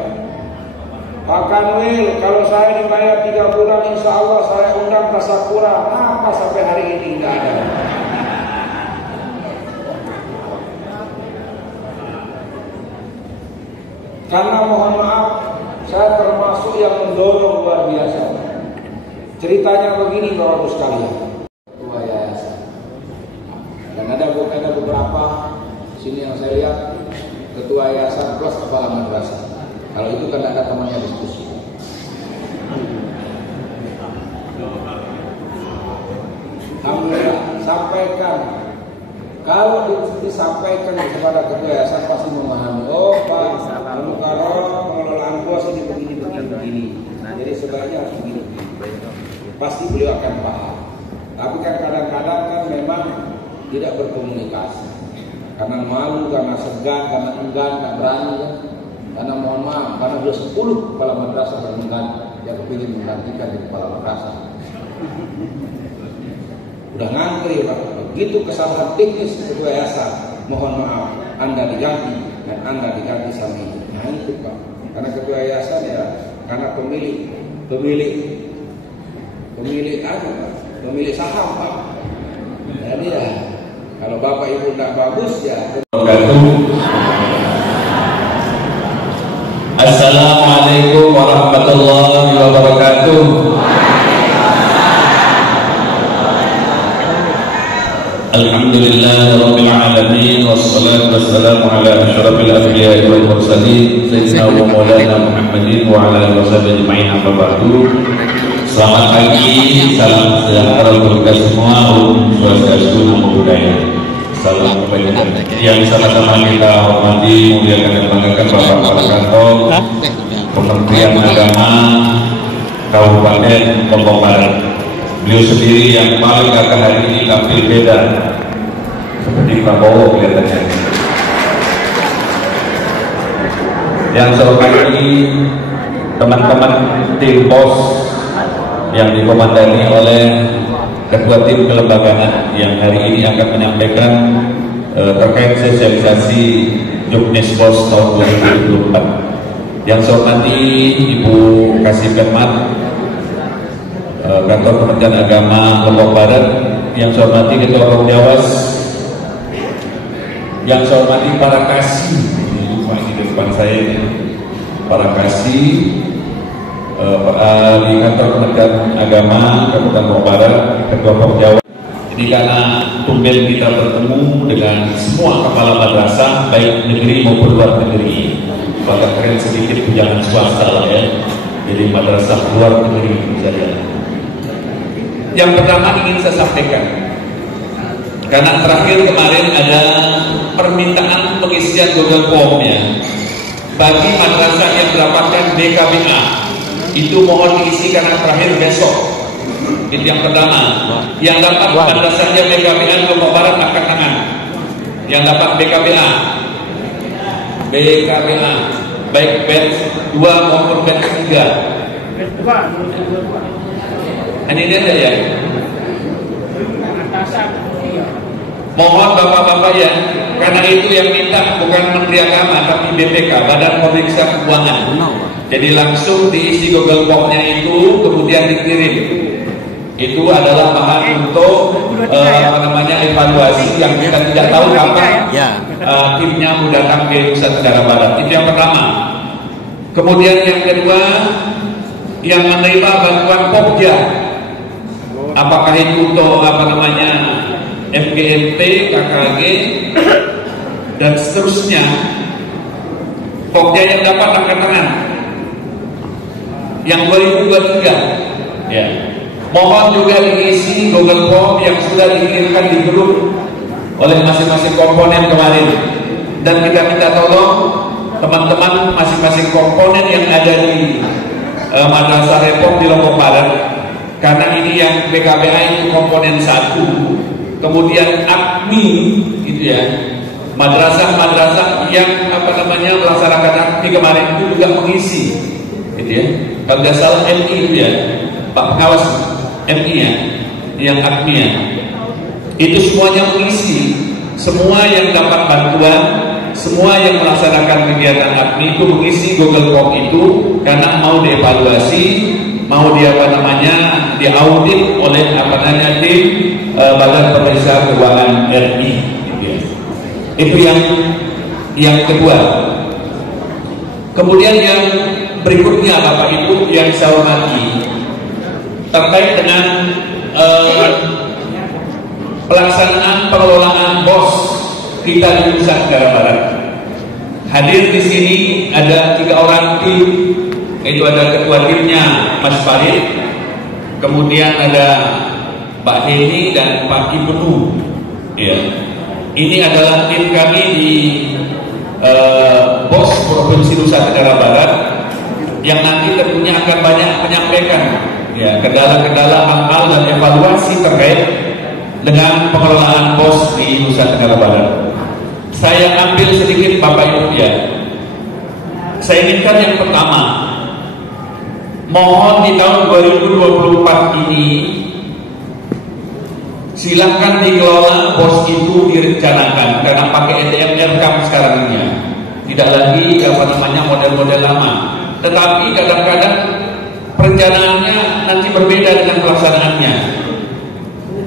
Pak Kanwil, kalau saya dibayar 3 bulan, insya Allah saya undang tasakura. Apa sampai hari ini nggak ada? Karena mohon maaf, saya termasuk yang mendorong luar biasa. Ceritanya begini Bapak Ibu sekalian. Ketua yayasan. Dan ada beberapa sini yang saya lihat ketua yayasan plus kepala madrasah. Kalau itu kan ada temannya diskusi. Alhamdulillah, sampaikan. Kalau disampaikan kepada ketua yayasan pasti memahami. Oh Pak, kalau pengelolaan pos ini begini. Nah, jadi sebaiknya harus begini. Pasti beliau akan paham. Tapi kan kadang-kadang kan memang tidak berkomunikasi. Karena malu, karena segan, karena enggan, karena berani ya. Karena mohon maaf, karena sudah 10 kepala madrasah berenggan yang kepingin menggantikan di kepala madrasah. Udah ngantri Pak. Begitu kesalahan teknis ketua yayasan, mohon maaf, Anda diganti dan Anda diganti sama itu. Nah itu Pak. Karena ketua yayasan ya, karena pemilik saham Pak. Jadi ya, kalau Bapak Ibu tidak bagus ya. Assalamualaikum warahmatullahi wabarakatuh. Alhamdulillah rabbil alamin, wassalatu wassalamu ala asyrafil anbiya'i wal mursalin sayyidina wa maulana Muhammadin wa ala alihi washabihi ajma'in, amma ba'du. Selamat pagi, salam sejahtera untuk kita semua, Om Swastiastu, Namo Buddhaya. Salam kebaikan yang sama-sama kita hormati, muliakan dan banggakan Bapak Kepala Kantor Kementerian Agama Kabupaten Lombok Barat. Beliau sendiri yang paling akan hari ini tampil beda seperti Prabowo kelihatannya. Yang saya hormati teman-teman tim pos yang dikomandani oleh Ketua Tim Kelembagaan yang hari ini akan menyampaikan terkait sosialisasi Jobnes Pos tahun 2024. Yang saya hormati Ibu Kasih Permat, Kantor Kementerian Agama Lombok Barat, yang saya hormati Ketua Komjawas, yang saya hormati para kasih, ini di depan saya ini, para kasih di Kantor Kementerian Agama Kabupaten Lombok Barat, Ketua Komjawas. Jadi karena tumben kita bertemu dengan semua kepala madrasah baik negeri maupun luar negeri, agak keren sedikit tunjangan swasta lah ya. Jadi madrasah luar negeri misalnya. Yang pertama ingin saya sampaikan, karena terakhir kemarin ada permintaan pengisian Google Form-nya bagi madrasah yang mendapatkan BKBA, itu mohon diisi karena terakhir besok. Itu yang pertama. Yang dapat madrasahnya BKBA Lombok Barat angkat tangan. Yang dapat BKBA baik batch 2 maupun batch 3. Ini dia ya. Mohon bapak-bapak ya, karena itu yang minta bukan Menteri Agama tapi BPK, Badan Pemeriksa Keuangan. Jadi langsung diisi Google Form-nya itu, kemudian dikirim. Itu adalah bahan untuk evaluasi yang kita tidak tahu kapan timnya mau datang ke Nusa Tenggara Barat. Itu yang pertama. Kemudian yang kedua, yang menerima bantuan Pokja, apakah itu untuk MGMT, KKG dan seterusnya, Pokja yang dapat angkat tangan yang 2023 ya. Mohon juga diisi Google Form yang sudah dikirimkan di grup oleh masing-masing komponen kemarin, dan kita minta tolong teman-teman masing-masing komponen yang ada di Madrasah Depok di Lombok Barat, karena ini yang PKBA itu komponen 1, kemudian APMI gitu ya, madrasah-madrasah yang melaksanakan APMI kemarin itu juga mengisi gitu ya. Kalau tidak salah MI itu ya, Pak Pengawas MI ya, yang APMI ya, itu semuanya mengisi. Semua yang dapat bantuan, semua yang melaksanakan kegiatan APMI itu mengisi Google Form itu, karena mau dievaluasi, mau diaudit oleh tim Badan Pemeriksa Keuangan RI gitu ya. Itu yang kedua. Kemudian yang berikutnya Bapak Ibu yang saya hormati, terkait dengan pelaksanaan pengelolaan BOS kita di Nusa Tenggara Barat. Hadir di sini ada 3 orang tim, yaitu ada ketua timnya Mas Farid, kemudian ada Mbak Heni dan Pak Ibnu. Ya. Ini adalah tim kami di BOS Provinsi Nusa Tenggara Barat yang nanti tentunya akan banyak menyampaikan ya kendala-kendala hal-hal dan evaluasi terkait dengan pengelolaan BOS di Nusa Tenggara Barat. Saya ambil sedikit Bapak Ibu ya. Saya inginkan yang pertama, mohon di tahun 2024 ini silahkan dikelola BOS itu direncanakan, karena pakai EDM RKAM sekarang ini ya. Tidak lagi model-model lama. Tetapi kadang-kadang perencanaannya nanti berbeda dengan pelaksanaannya,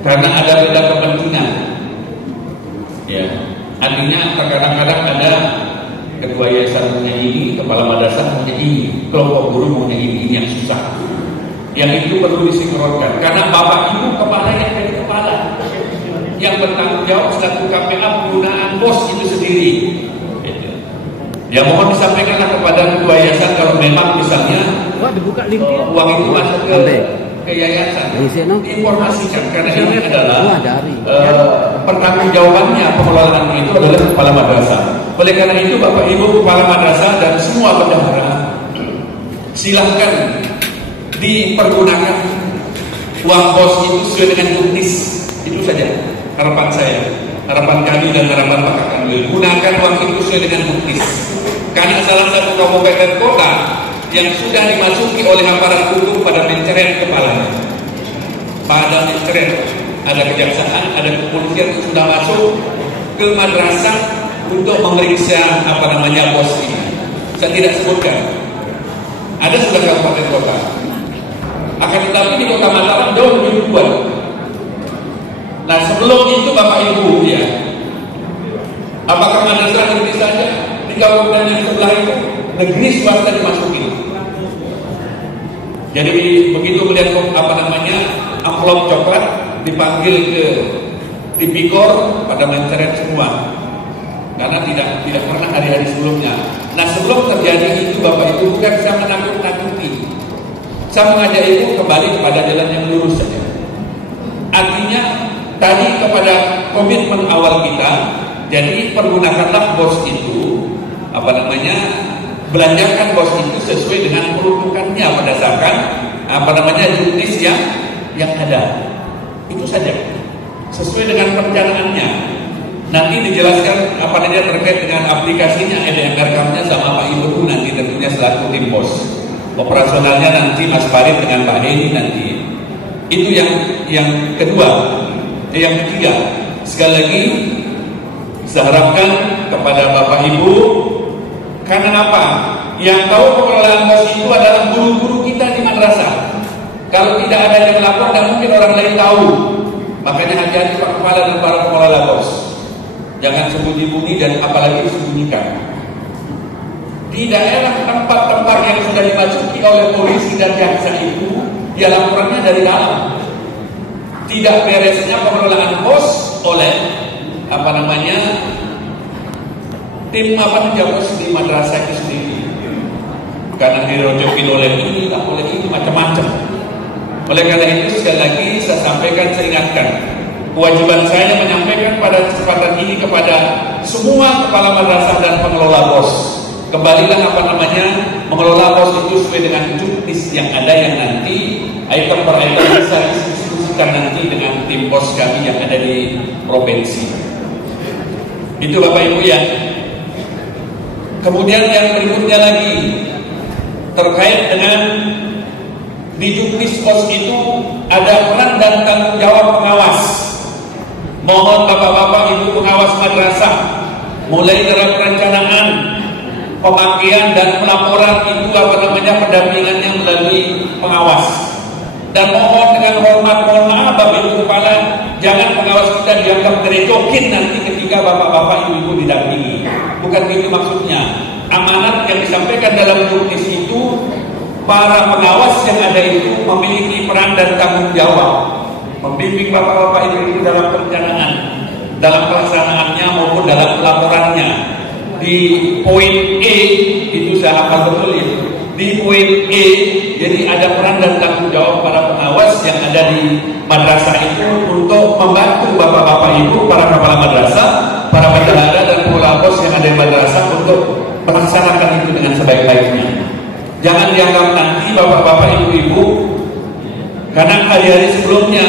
karena ada beda kepentingan. Ya, artinya kadang-kadang ada ketua yayasan punya ini, kepala madrasah punya ini, kelompok guru punya ini yang susah. Yang itu perlu disinkronkan, karena Bapak Ibu kepala yang jadi kepala, yang bertanggung jawab selaku KPA penggunaan BOS itu sendiri. Ya mohon disampaikanlah kepada ketua yayasan kalau memang misalnya uang itu masuk ke yayasan, informasikan, karena ini adalah pertanggungjawabannya pengelolaan itu adalah kepala madrasah. Oleh karena itu Bapak Ibu kepala madrasah dan semua bendahara, silahkan dipergunakan uang BOS itu sesuai dengan juknis. Itu saja harapan saya, harapan kami dan harapan Pak Kanwil. Gunakan uang itu sesuai dengan juknis. Karena salah satu kabupaten kota yang sudah dimasuki oleh aparat hukum pada menceret kepalanya, pada menceret, ada kejaksaan, ada kepolisian yang sudah masuk ke madrasah untuk memeriksa BOS ini. Saya tidak sebutkan. Ada sudah kabupaten kota. Akan tetapi di Kota Mataram jauh lebih kuat. Nah sebelum itu Bapak Ibu ya, apakah madrasah negeri saja? Di kabupaten yang sebelah itu negeri swasta dimasukin. Jadi begitu melihat amplop coklat dipanggil ke Tipikor pada menceret semua, karena tidak pernah hari-hari sebelumnya. Nah sebelum terjadi itu Bapak Ibu, bukan saya menakut-nakuti, saya mengajak Ibu kembali kepada jalan yang lurus saja. Artinya tadi kepada komitmen awal kita, jadi pergunakanlah BOS itu, belanjakan BOS itu sesuai dengan peruntukannya berdasarkan juknis yang ada. Itu saja, sesuai dengan perencanaannya. Nanti dijelaskan terkait dengan aplikasinya, EDM RKAM-nya sama Pak Ibu nanti tentunya selaku tim BOS. Operasionalnya nanti Mas Farid dengan Pak Heni nanti. Itu yang kedua. Yang ketiga, sekali lagi saya harapkan kepada Bapak Ibu, karena apa? Yang tahu pengelolaan BOS itu adalah guru-guru kita di madrasah. Kalau tidak ada yang lapor, dan mungkin orang lain tahu. Makanya hati-hati Pak Kepala dan para pengelola BOS. Jangan sembunyi-bunyi dan apalagi disembunyikan. Di daerah tempat-tempat yang sudah dimasuki oleh polisi dan jaksa itu, ya laporannya dari dalam. Tidak beresnya pengelolaan BOS oleh tim BOS di madrasah itu sendiri, karena dirojokin oleh ini, tak oleh ini, macam-macam. Oleh karena itu sekali lagi saya sampaikan, saya ingatkan, kewajiban saya menyampaikan pada kesempatan ini kepada semua kepala madrasah dan pengelola BOS, kembalilah mengelola pos itu sesuai dengan juknis yang ada, yang nanti item per item bisa diskusikan nanti dengan tim pos kami yang ada di provinsi. Itu Bapak Ibu ya. Kemudian yang berikutnya lagi terkait dengan di juknis pos itu ada peran dan tanggung jawab pengawas. Mohon Bapak-bapak Ibu pengawas madrasah, mulai dari perencanaan, pemakaian dan pelaporan itu pendampingannya melalui pengawas. Dan mohon dengan hormat, mohon maaf Bapak Ibu Kepala, jangan pengawas kita dianggap terecokin nanti ketika Bapak-bapak Ibu didampingi. Bukan gitu maksudnya. Amanat yang disampaikan dalam juknis itu, para pengawas yang ada itu memiliki peran dan tanggung jawab membimbing Bapak-bapak Ibu dalam perencanaan, dalam pelaksanaannya maupun dalam pelaporannya. Di poin E itu saya hafal betul ya. Di poin E, jadi ada peran dan tanggung jawab para pengawas yang ada di madrasah itu untuk membantu Bapak-bapak Ibu, para kepala madrasah, para bendahara dan pengelola pos yang ada di madrasah untuk melaksanakan itu dengan sebaik-baiknya. Jangan dianggap nanti Bapak-bapak Ibu-ibu, karena hari-hari sebelumnya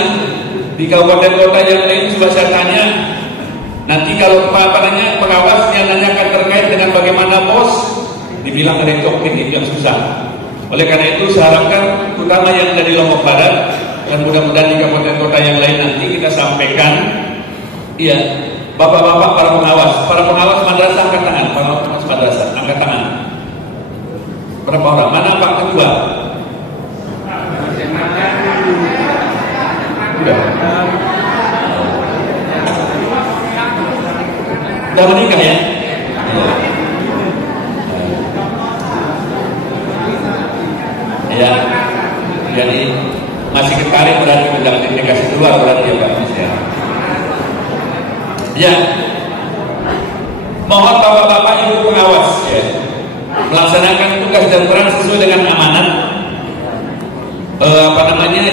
di kabupaten kota yang lain sudah saya tanya, nanti kalau pengawasnya nanyakan terkait dengan bagaimana pos, dibilang ada topik itu yang susah. Oleh karena itu saya harapkan, terutama yang dari Lombok Barat dan mudah-mudahan di kabupaten kota yang lain nanti kita sampaikan, iya, Bapak-bapak para pengawas madrasah angkat tangan, para pengawas madrasah angkat tangan. Berapa orang? Mana Pak Ketua? Udah menikah ya? Ya. Jadi masih ketarik berarti menjalani dikasih keluar berarti ya Pak ya. Ya. Mohon Bapak-bapak Ibu pengawas ya, melaksanakan tugas dan peran sesuai dengan amanat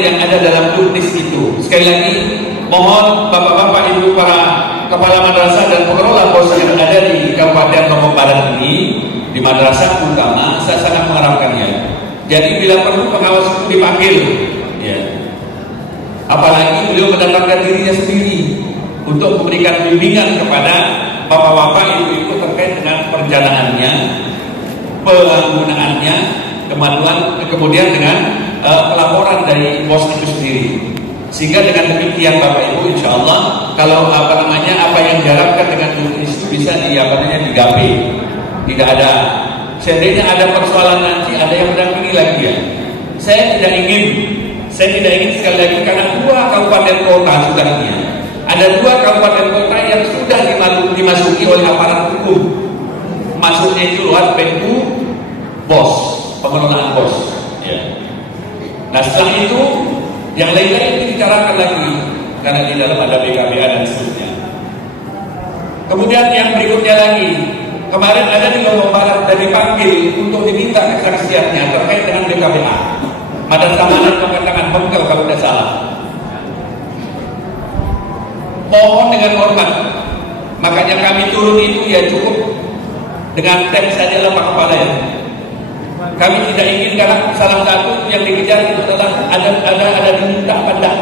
yang ada dalam juknis itu. Sekali lagi mohon Bapak-bapak Ibu para kepala madrasah dan pengelola pos yang ada di Kabupaten Lombok Barat ini, di madrasah terutama, saya sangat mengharapkannya. Jadi bila perlu pengawas itu dipanggil ya. Apalagi beliau mendatangkan dirinya sendiri untuk memberikan bimbingan kepada Bapak-bapak Ibu-ibu terkait dengan perencanaannya, penggunaannya, kemudian dengan pelaporan dari pos itu sendiri. Sehingga dengan demikian Bapak Ibu, insya Allah kalau apa yang diharapkan dengan juknis itu bisa digapai. Tidak ada, seandainya ada persoalan nanti ada yang mendampingi lagi ya. Saya tidak ingin sekali lagi, karena 2 kabupaten kota sudahnya. Ada 2 kabupaten kota yang sudah dimasuki oleh aparat hukum. Masuknya itu lewat PU pos, pengelolaan pos. Ya. Nah setelah itu yang lain-lain dibicarakan lagi, karena di dalam ada BKBA dan seterusnya. Kemudian yang berikutnya lagi, kemarin ada di Lombok Barat dan dipanggil untuk diminta kesaksiannya terkait dengan BKBA. Madrasah mana mengatakan Bengkel kalau tidak salah. Mohon dengan hormat, makanya kami turun itu ya cukup dengan teks saja lah Pak Kepala ya. Kami tidak ingin, karena salah satu yang dikejar itu adalah ada diminta pandang.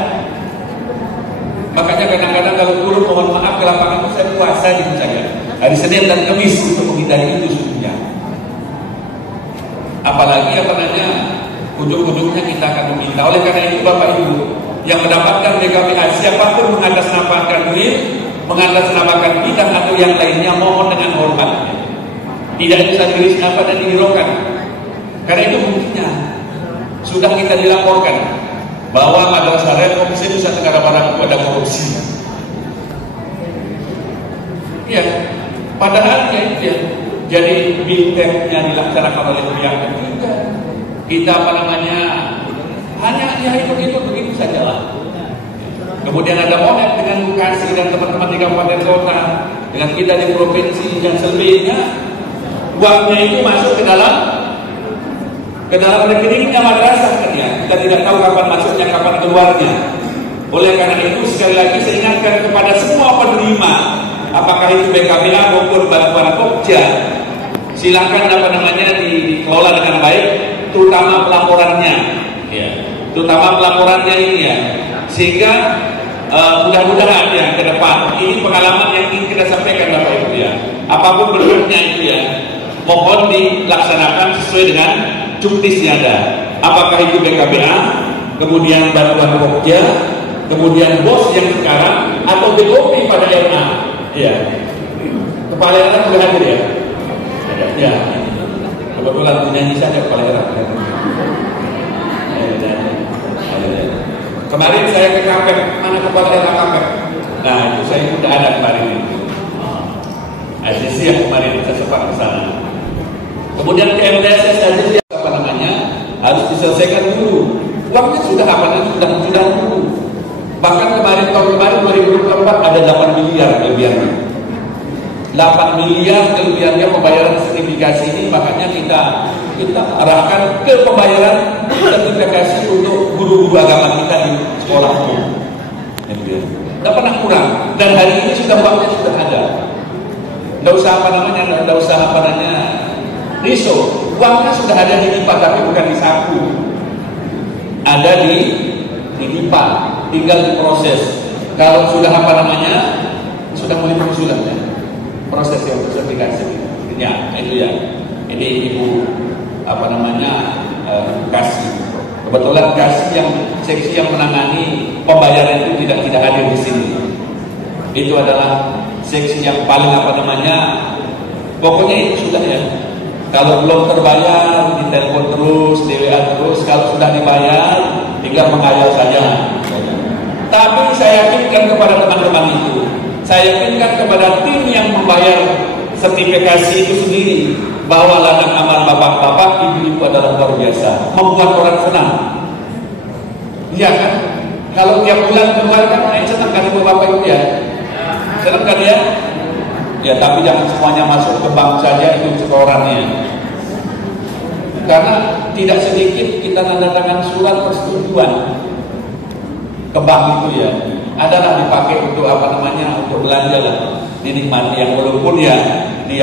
Makanya kadang-kadang kalau turun mohon maaf ke lapangan itu saya puasa gitu saja. Hari Senin dan Kamis untuk menghindari itu sebenarnya. Apalagi ujung-ujungnya kita akan meminta. Oleh karena itu Bapak Ibu yang mendapatkan BKBA, siapapun mengatasnamakan duit, mengatasnamakan bidang atau yang lainnya, mohon dengan hormat. Tidak bisa dan dihiraukan. Karena itu buktinya sudah kita dilaporkan bahwa Madrasah Reformasi Nusa Tenggara Barat itu ada korupsi. Iya, padahal ya jadi bintangnya dilaksanakan oleh pihak ketiga. Kita hanya itu begitu sajalah. Kemudian ada monet dengan Bukasi dan teman-teman di kabupaten kota, dengan kita di provinsi dan selebihnya, uangnya itu masuk ke dalam rekeningnya madrasah kan ya. Kita tidak tahu kapan masuknya, kapan keluarnya. Oleh karena itu sekali lagi saya ingatkan kepada semua penerima, apakah itu BKBA maupun bantuan Pokja, silakan dikelola dengan baik, terutama pelaporannya, ya, terutama pelaporannya ini ya, sehingga mudah-mudahan ya ke depan ini pengalaman yang ingin kita sampaikan Bapak Ibu ya, apapun bentuknya itu ya, mohon dilaksanakan sesuai dengan juknis yang ada. Apakah itu BKBA, kemudian bantuan Pokja, kemudian bos yang sekarang, atau BOP pada RA, ya. Kepala RA sudah hadir ya? Ada, ya. Kebetulan penyanyi saja kepala RA. Kemarin saya ke KPK, mana kepala RA KPK? Nah itu saya sudah ada kemarin ini. ICC yang kemarin saya sempat ke sana. Kemudian ke MTSS ICC harus diselesaikan dulu. Uangnya sudah sudah dulu. Bahkan tahun kemarin 2024 ada 8 miliar kelebihannya. 8 miliar kelebihannya pembayaran sertifikasi ini, makanya kita arahkan ke pembayaran sertifikasi untuk guru-guru agama kita di sekolah umum. Tidak pernah kurang, dan hari ini uangnya sudah ada. Tidak usah risau. Uangnya sudah ada di NIPA, tapi bukan di saku. Ada di NIPA, tinggal diproses. Kalau sudah sudah mulai pengusulan ya, prosesnya untuk sertifikasi. Ya, itu ya. Ini Ibu kasih. Kebetulan kasih yang seksi yang menangani pembayaran itu tidak hadir di sini. Itu adalah seksi yang paling pokoknya itu sudah ya. Kalau belum terbayar, ditelepon terus, di WA terus. Kalau sudah dibayar, tinggal mengayal saja. Tapi saya yakinkan kepada teman-teman itu, saya yakinkan kepada tim yang membayar sertifikasi itu sendiri, bahwa ladang amal bapak-bapak, ibu-ibu adalah luar biasa, membuat orang senang. Iya kan? Kalau tiap bulan keluar kan, senang kan bapak ibu ya? Senang kan ya? Ya, tapi jangan semuanya masuk ke bank saja, itu setorannya. Karena tidak sedikit kita tanda tangan surat persetujuan ke bank itu ya, adalah dipakai untuk untuk belanja lah, dinikmati yang walaupun ya di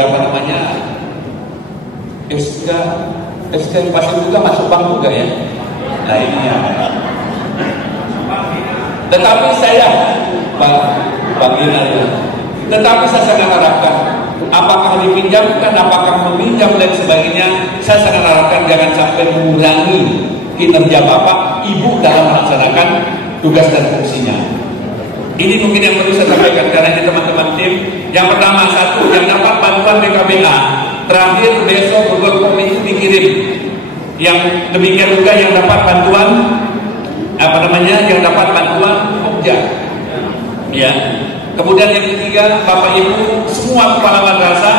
SK pasti juga masuk bank juga ya. Nah ini ya. Tetapi saya Tetapi saya sangat harapkan, apakah dipinjamkan, apakah meminjam dan sebagainya, saya sangat harapkan jangan sampai mengurangi kinerja bapak, ibu dalam melaksanakan tugas dan fungsinya. Ini mungkin yang perlu saya sampaikan karena ini teman-teman tim. Yang pertama, satu, yang dapat bantuan BKBA, terakhir besok Google Form itu dikirim. Yang demikian juga yang dapat bantuan yang dapat bantuan Pokja. Ya. Kemudian yang ketiga, Bapak Ibu, semua kepala madrasah,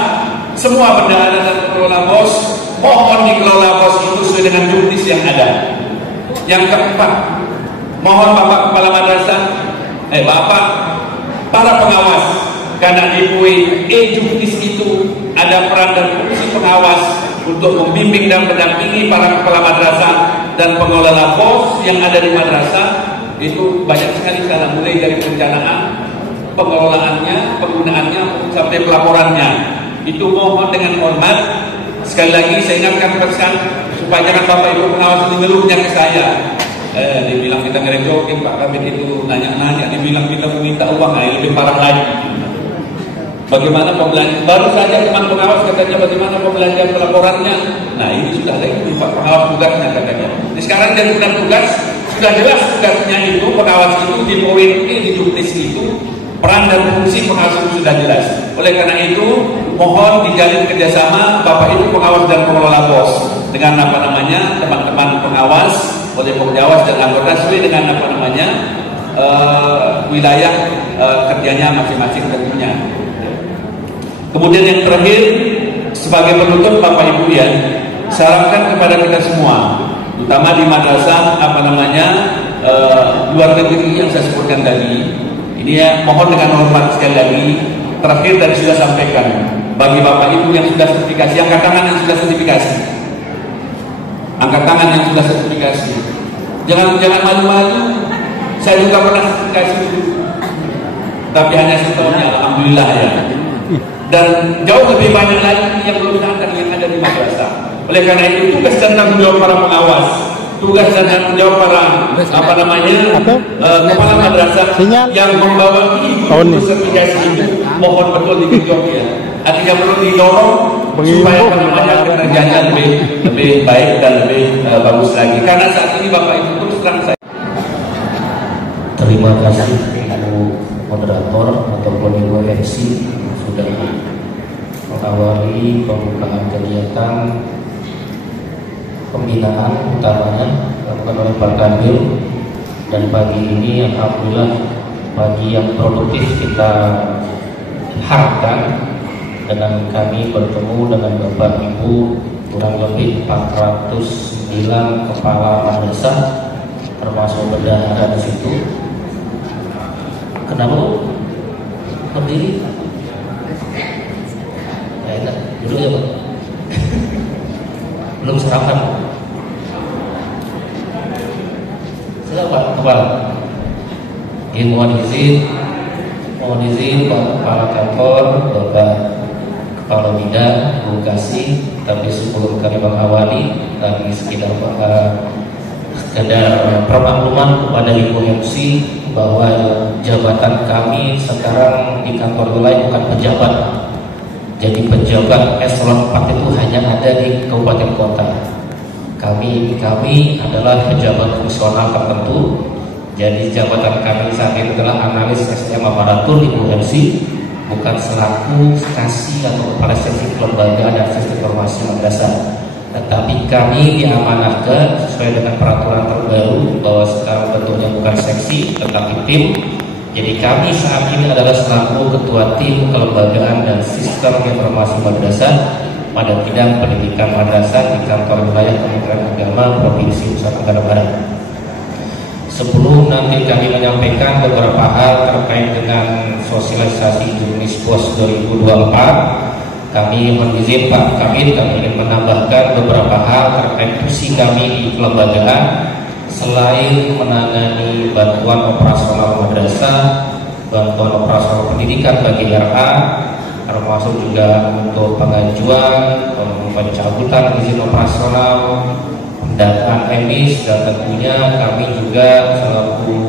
semua bendahara dan pengelola BOS, mohon dikelola BOS itu sesuai dengan juknis yang ada. Yang keempat, mohon Bapak kepala madrasah, Bapak, para pengawas, karena di poin juknis itu ada peran dan fungsi pengawas untuk membimbing dan mendampingi para kepala madrasah dan pengelola BOS yang ada di madrasah. Itu banyak sekali cara, mulai dari perencanaan, pengelolaannya, penggunaannya, sampai pelaporannya. Itu mohon dengan hormat. Sekali lagi saya ingatkan pesan supaya jangan Bapak Ibu pengawas mengeluhnya ke saya. Dibilang kita ngerejokin, Pak Kabit itu nanya-nanya, dibilang kita meminta uang, lebih parah lagi. Bagaimana pembelajaran? Baru saja teman pengawas katanya bagaimana pembelajaran pelaporannya. Nah ini sudah lagi Pak pengawas tugasnya katanya. Jadi sekarang jadi tugas sudah jelas tugasnya itu, pengawas itu di poin di juknis itu. Peran dan fungsi pengawas itu sudah jelas. Oleh karena itu, mohon dijalin kerjasama Bapak Ibu pengawas dan pengelola BOS dengan teman-teman pengawas oleh Pokjawas dan anggota sesuai dengan wilayah kerjanya masing-masing tentunya. Kemudian yang terakhir, sebagai penutup Bapak Ibu ya, sarankan kepada kita semua, terutama di madrasah luar negeri yang saya sebutkan tadi. Ini ya, mohon dengan hormat sekali lagi, terakhir tadi sudah sampaikan, bagi Bapak Ibu yang sudah sertifikasi, angkat tangan yang sudah sertifikasi. Angkat tangan yang sudah sertifikasi. Jangan malu-malu. Saya juga pernah sertifikasi dulu, tapi hanya setahunnya, alhamdulillah ya. Dan jauh lebih banyak lagi yang belum datang, yang madrasah. Oleh karena itu tugas dan tanggung jawab para pengawas, tugas dan tanggung jawab para kepala madrasah yang membawa ibu sertifikasi itu, mohon betul digenjot ya. Artinya perlu didorong supaya kinerjanya lebih baik dan lebih bagus lagi. Karena saat ini Bapak Ibu terus terang saya. Terima kasih Ibu moderator ataupun Ibu MC sudah mengawali pembukaan kegiatan pembinaan utamanya dilakukan oleh Pak Kanwil, dan pagi ini alhamdulillah pagi yang produktif kita harapkan dengan kami bertemu dengan Bapak Ibu kurang lebih 409 kepala madrasah termasuk bendahara di situ. Kenapa berdiri? Ya, enak dulu ya Pak. Belum sarapan. Silakan kepala. Mohon izin Pak Kepala Kantor, Bapak Kepala Bidang, Bu Kasih. Tapi sebelum kami mengawali, tadi sekedar permakluman kepada Ibu MC bahwa jabatan kami sekarang di kantor wilayah bukan pejabat. Jadi pejabat eselon 4 itu hanya ada di kabupaten kota. Kami adalah pejabat fungsional tertentu. Jadi jabatan kami saat ini adalah analis SDM aparatur Ibu MC, bukan selaku kasih atau kepala seksi kelembagaan dan sistem informasi madrasah. Tetapi kami diamanahkan sesuai dengan peraturan terbaru bahwa sekarang bentuknya bukan seksi tetapi tim. Jadi kami saat ini adalah selaku ketua tim kelembagaan dan sistem informasi madrasah pada bidang pendidikan madrasah di kantor wilayah Kementerian Agama Provinsi Nusa Tenggara Barat. Sebelum nanti kami menyampaikan beberapa hal terkait dengan sosialisasi Jurnisbos 2024, kami mengizinkan Pak Kabid, kami ingin menambahkan beberapa hal terkait fungsi kami di kelembagaan. Selain menangani bantuan operasional madrasah, bantuan operasional pendidikan bagi RA, termasuk juga untuk pengajuan, pencabutan izin operasional, pendataan emis, dan tentunya kami juga selaku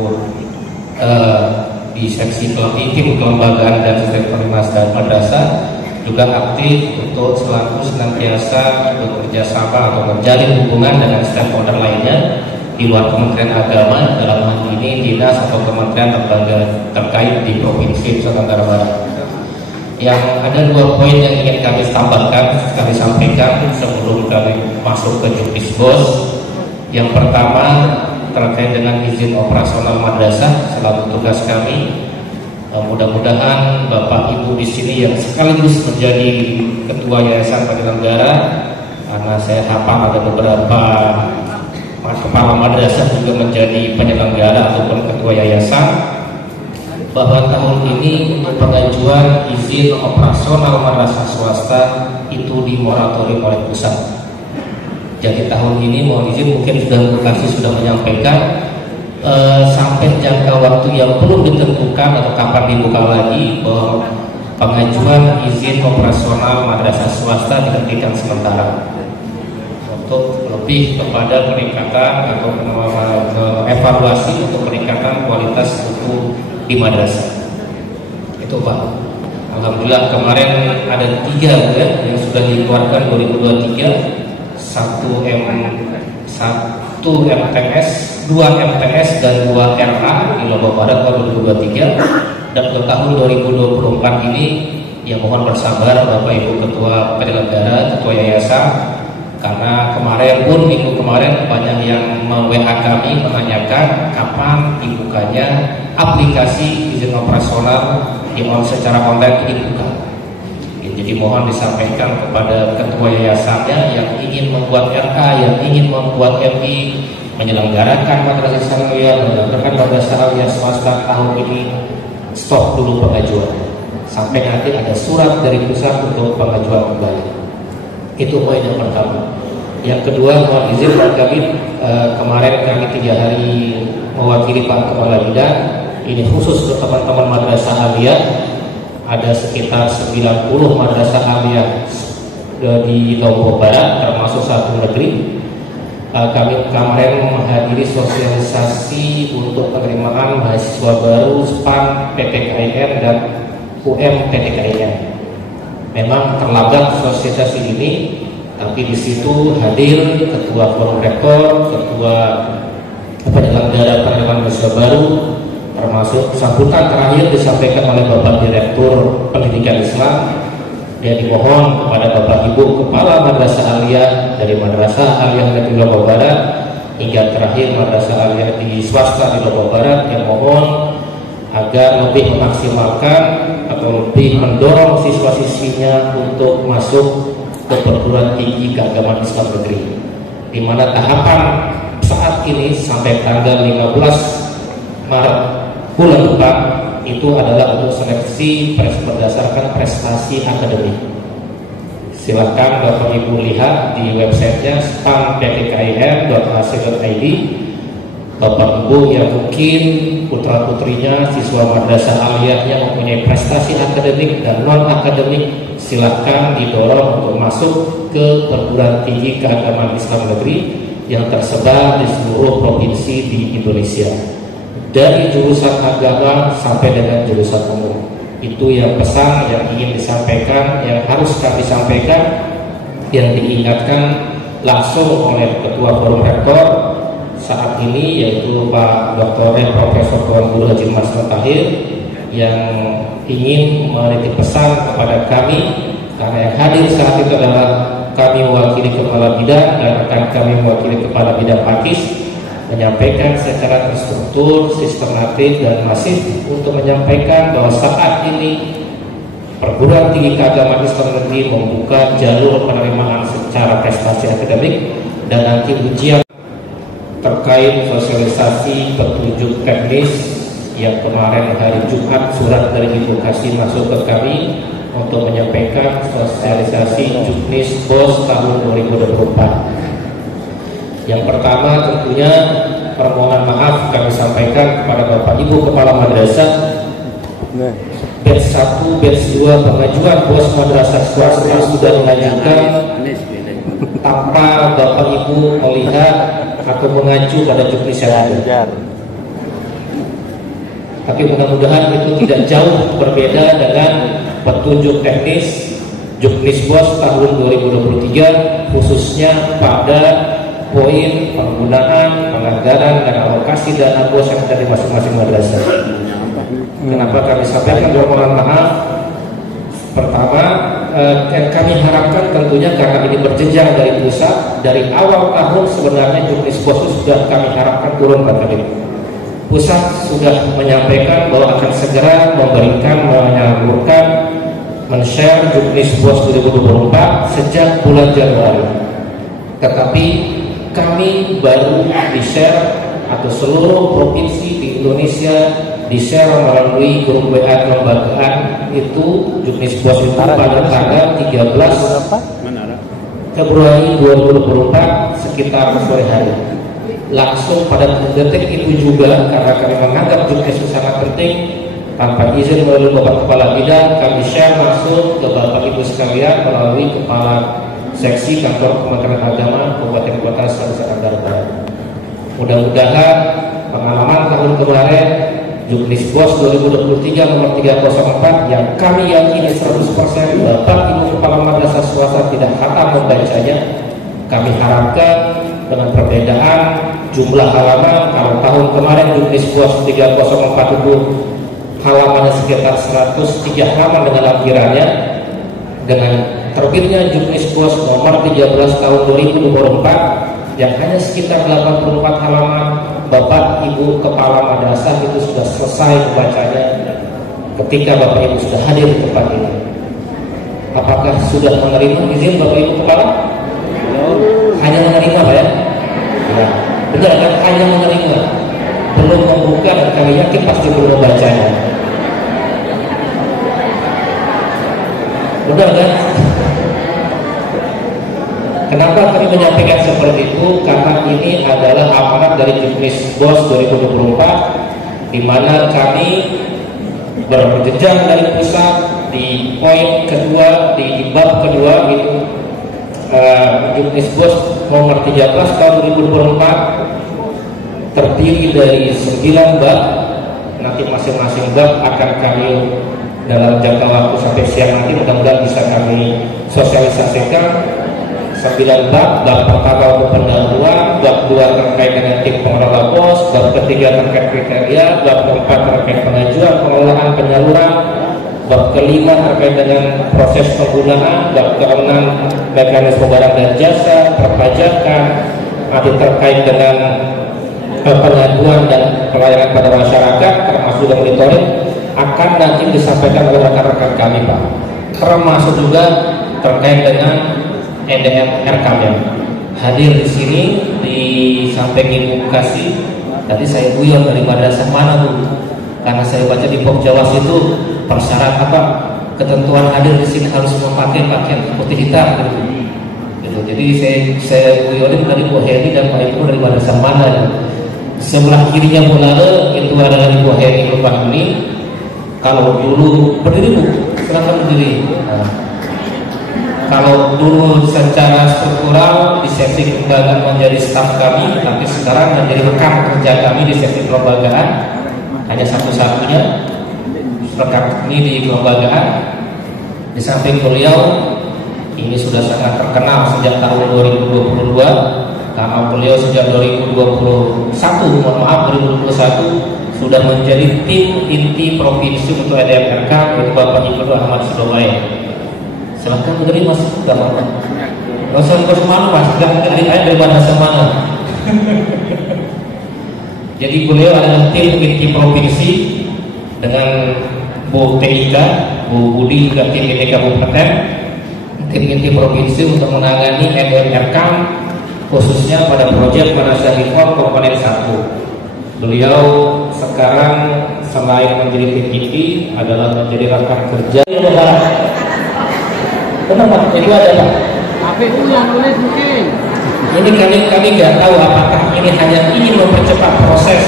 di seksi tim kelembagaan dan sistem informasi dan madrasah juga aktif untuk selaku senantiasa bekerja sama atau menjalin hubungan dengan stakeholder lainnya di luar Kementerian Agama, dalam hal ini dinas atau kementerian lembaga terkait di Provinsi Nusa Tenggara Barat. Yang ada 2 poin yang ingin kami tambahkan, kami sampaikan sebelum kami masuk ke Jurnisbos. Yang pertama terkait dengan izin operasional madrasah selalu tugas kami. Mudah-mudahan Bapak Ibu di sini yang sekaligus menjadi ketua yayasan penyelenggara, karena saya hafal ada beberapa kepala madrasah juga menjadi penyelenggara ataupun ketua yayasan, bahwa tahun ini untuk pengajuan izin operasional madrasah swasta itu dimoratorium oleh pusat. Jadi tahun ini mohon izin, mungkin sudah menyampaikan sampai jangka waktu yang belum ditentukan atau kapan dibuka lagi, bahwa pengajuan izin operasional madrasah swasta dihentikan sementara untuk lebih kepada peningkatan atau evaluasi untuk peningkatan kualitas buku di madrasah. Itu Pak. Alhamdulillah kemarin ada 3 ya yang sudah dikeluarkan 2023, 1 MTS, 2 MTS dan 2 RA di Lombok Barat tahun 2023. Dan untuk tahun 2024 ini ya mohon bersabar Bapak Ibu Ketua Penyelenggara, Ketua Yayasan, karena minggu kemarin banyak yang WA kami menanyakan kapan dibukanya aplikasi izin operasional secara online itu dibuka. Jadi mohon disampaikan kepada ketua yayasannya yang ingin membuat RA, yang ingin membuat MI, menyelenggarakan madrasah salawiyah, menyelenggarakan madrasah aliyah swasta tahun ini, stop dulu pengajuan sampai nanti ada surat dari pusat untuk pengajuan kembali. Itu poin yang pertama. Yang kedua, mohon izin Pak Kabid, kemarin kami 3 hari mewakili Pak Kepala Bidang. Ini khusus untuk teman-teman madrasah aliyah. Ada sekitar 90 madrasah aliyah di di Lombok Barat, termasuk satu negeri. Kami kemarin menghadiri sosialisasi untuk penerimaan mahasiswa baru SPAN PTKIN dan UM PTKIN. Memang terlambat sosialisasi ini, tapi di situ hadir Ketua Forum Rektor, Ketua Penyelenggara Penerimaan Mahasiswa Baru, termasuk sambutan terakhir disampaikan oleh Bapak Direktur Pendidikan Islam. Dia dimohon kepada Bapak Ibu Kepala Madrasah Aliyah dari Madrasah Aliyah Negeri Lombok Barat hingga terakhir Madrasah Aliyah di swasta di Lombok Barat, yang mohon agar lebih memaksimalkan atau lebih mendorong siswa-siswinya untuk masuk ke perguruan tinggi keagamaan Islam negeri, di mana tahapan saat ini sampai tanggal 15 Maret bulan depan itu adalah untuk seleksi berdasarkan prestasi akademik. Silakan Bapak Ibu lihat di websitenya spanptkin.ac.id. Bapak Ibu yang mungkin putra putrinya siswa madrasah aliyahnya mempunyai prestasi akademik dan non akademik, silakan didorong untuk masuk ke perguruan tinggi keagamaan Islam negeri yang tersebar di seluruh provinsi di Indonesia, dari jurusan agama sampai dengan jurusan umum. Itu yang pesan yang ingin disampaikan, yang harus kami sampaikan, yang diingatkan langsung oleh Ketua Forum Rektor saat ini, yaitu Pak Dr. Profesor Tuan Guru Haji Mas Tahir, yang ingin menitip pesan kepada kami, karena yang hadir saat itu adalah kami mewakili Kepala Bidang dan akan kami mewakili Kepala Bidang Pakis, menyampaikan secara terstruktur, sistematis dan masif untuk menyampaikan bahwa saat ini perguruan tinggi keagamaan Islam negeri membuka jalur penerimaan secara prestasi akademik, dan nanti ujian terkait sosialisasi petunjuk teknis yang kemarin hari Jumat surat dari Ibu Kasih masuk ke kami untuk menyampaikan sosialisasi Juknis BOS tahun 2024. Yang pertama tentunya permohonan maaf kami sampaikan kepada Bapak Ibu Kepala Madrasah. Batch 1, batch 2 pengajuan BOS madrasah swasta sudah dilanjutkan tanpa Bapak Ibu melihat atau mengacu pada juknis yang ada. Tapi mudah-mudahan itu tidak jauh berbeda dengan petunjuk teknis juknis BOS tahun 2023, khususnya pada poin penggunaan, penganggaran dan alokasi dana BOS yang ada di masing-masing madrasah. Kenapa kami sampaikan permohonan maaf? Pertama, kami harapkan tentunya karena ini berjenjang dari pusat, dari awal tahun sebenarnya juknis BOS sudah kami harapkan turun Pak Kadip. Pusat sudah menyampaikan bahwa akan segera memberikan, menyalurkan, men-share juknis BOS 2024 sejak bulan Januari. Tetapi kami baru di-share atau seluruh provinsi di Indonesia di-share melalui grup WA kelembagaan itu juknis BOS itu pada tanggal 13 Februari 2024 sekitar sore hari. Langsung pada detik itu juga, karena kami menganggap juknis itu sangat penting, tanpa izin melalui Bapak Kepala Bidang, kami share langsung ke Bapak Ibu sekalian melalui Kepala Seksi Kantor Kementerian Agama Kabupaten Kota Nusa Tenggara Barat. Mudah-mudahan pengalaman tahun kemarin juknis BOS 2023 nomor 304 yang kami yakini 100% Bapak Ibu Kepala Madrasah swasta tidak hafal membacanya, kami harapkan dengan perbedaan jumlah halaman. Kalau tahun kemarin juknis BOS 304 itu halamannya sekitar 103 halaman dengan lampirannya, dengan terbitnya juknis BOS nomor 13 tahun 2024 yang hanya sekitar 84 halaman, Bapak Ibu Kepala Madrasah itu sudah selesai membacanya ketika Bapak Ibu sudah hadir di tempat ini. Apakah sudah menerima izin Bapak Ibu Kepala? Hanya menerima Pak ya? Ya, benar kan? Hanya menerima, belum membuka, dan kami yakin pasti belum membacanya. Benar kan? Kenapa kami menyampaikan seperti itu? Karena ini adalah amanat dari juknis BOS 2024, di mana kami berjenjang dari pusat di poin kedua, di bab kedua itu Juknisbos nomor 13 tahun 2024 terdiri dari 9 bab. Nanti masing-masing bab akan kami dalam jangka waktu sampai siang nanti mudah-mudahan bisa kami sosialisasikan. 9 bab. Bab pertama untuk pendahuluan, bab 2 terkait dengan tim pengelola pos, bab ketiga terkait kriteria, bab keempat terkait pengajuan, pengelolaan, penyaluran, bab kelima terkait dengan proses penggunaan, bab keenam mekanisme barang dan jasa, perpajakan, nanti terkait dengan pengaduan dan pelayanan pada masyarakat termasuk dan monitoring akan nanti disampaikan oleh rekan-rekan kami Pak, termasuk juga terkait dengan EDM RKM. Hadir di sini di samping Ibu Kasih, tadi saya guyon dari madrasah mana Bu, karena saya baca di Pok Jawas itu persyarat apa ketentuan hadir di sini harus memakai pakaian putih hitam gitu. Jadi saya guyonin tadi Bu Heri dan Pak Ibu dari madrasah mana. Sebelah kirinya Bu Lale itu adalah Ibu Heri Lubang ini. Kalau dulu berdiri Bu, silakan berdiri. Kalau dulu secara struktural di seksi kelembagaan menjadi staf kami, tapi sekarang menjadi rekan kerja kami di seksi kelembagaan, hanya satu-satunya rekan ini di kelembagaan. Di samping beliau ini sudah sangat terkenal sejak tahun 2022, karena beliau sejak 2021 sudah menjadi tim inti provinsi untuk EDMRK, yaitu Bapak Ibu Ahmad Sudomai. Silahkan berdiri Mas, gak apa-apa. Gak usah malu Mas, gak dari mana semana. Jadi beliau adalah tim inti provinsi dengan Bu Tika, Bu Budi juga tim inti kabupaten, tim inti provinsi untuk menangani EDMRK khususnya pada proyek Madrasah Reform komponen 1. Beliau sekarang selain menjadi tim inti adalah menjadi rekan kerja. Kenapa? Itu ada Pak. Tapi itu yang nulis mungkin. Ini kami nggak tahu apakah ini hanya ingin mempercepat proses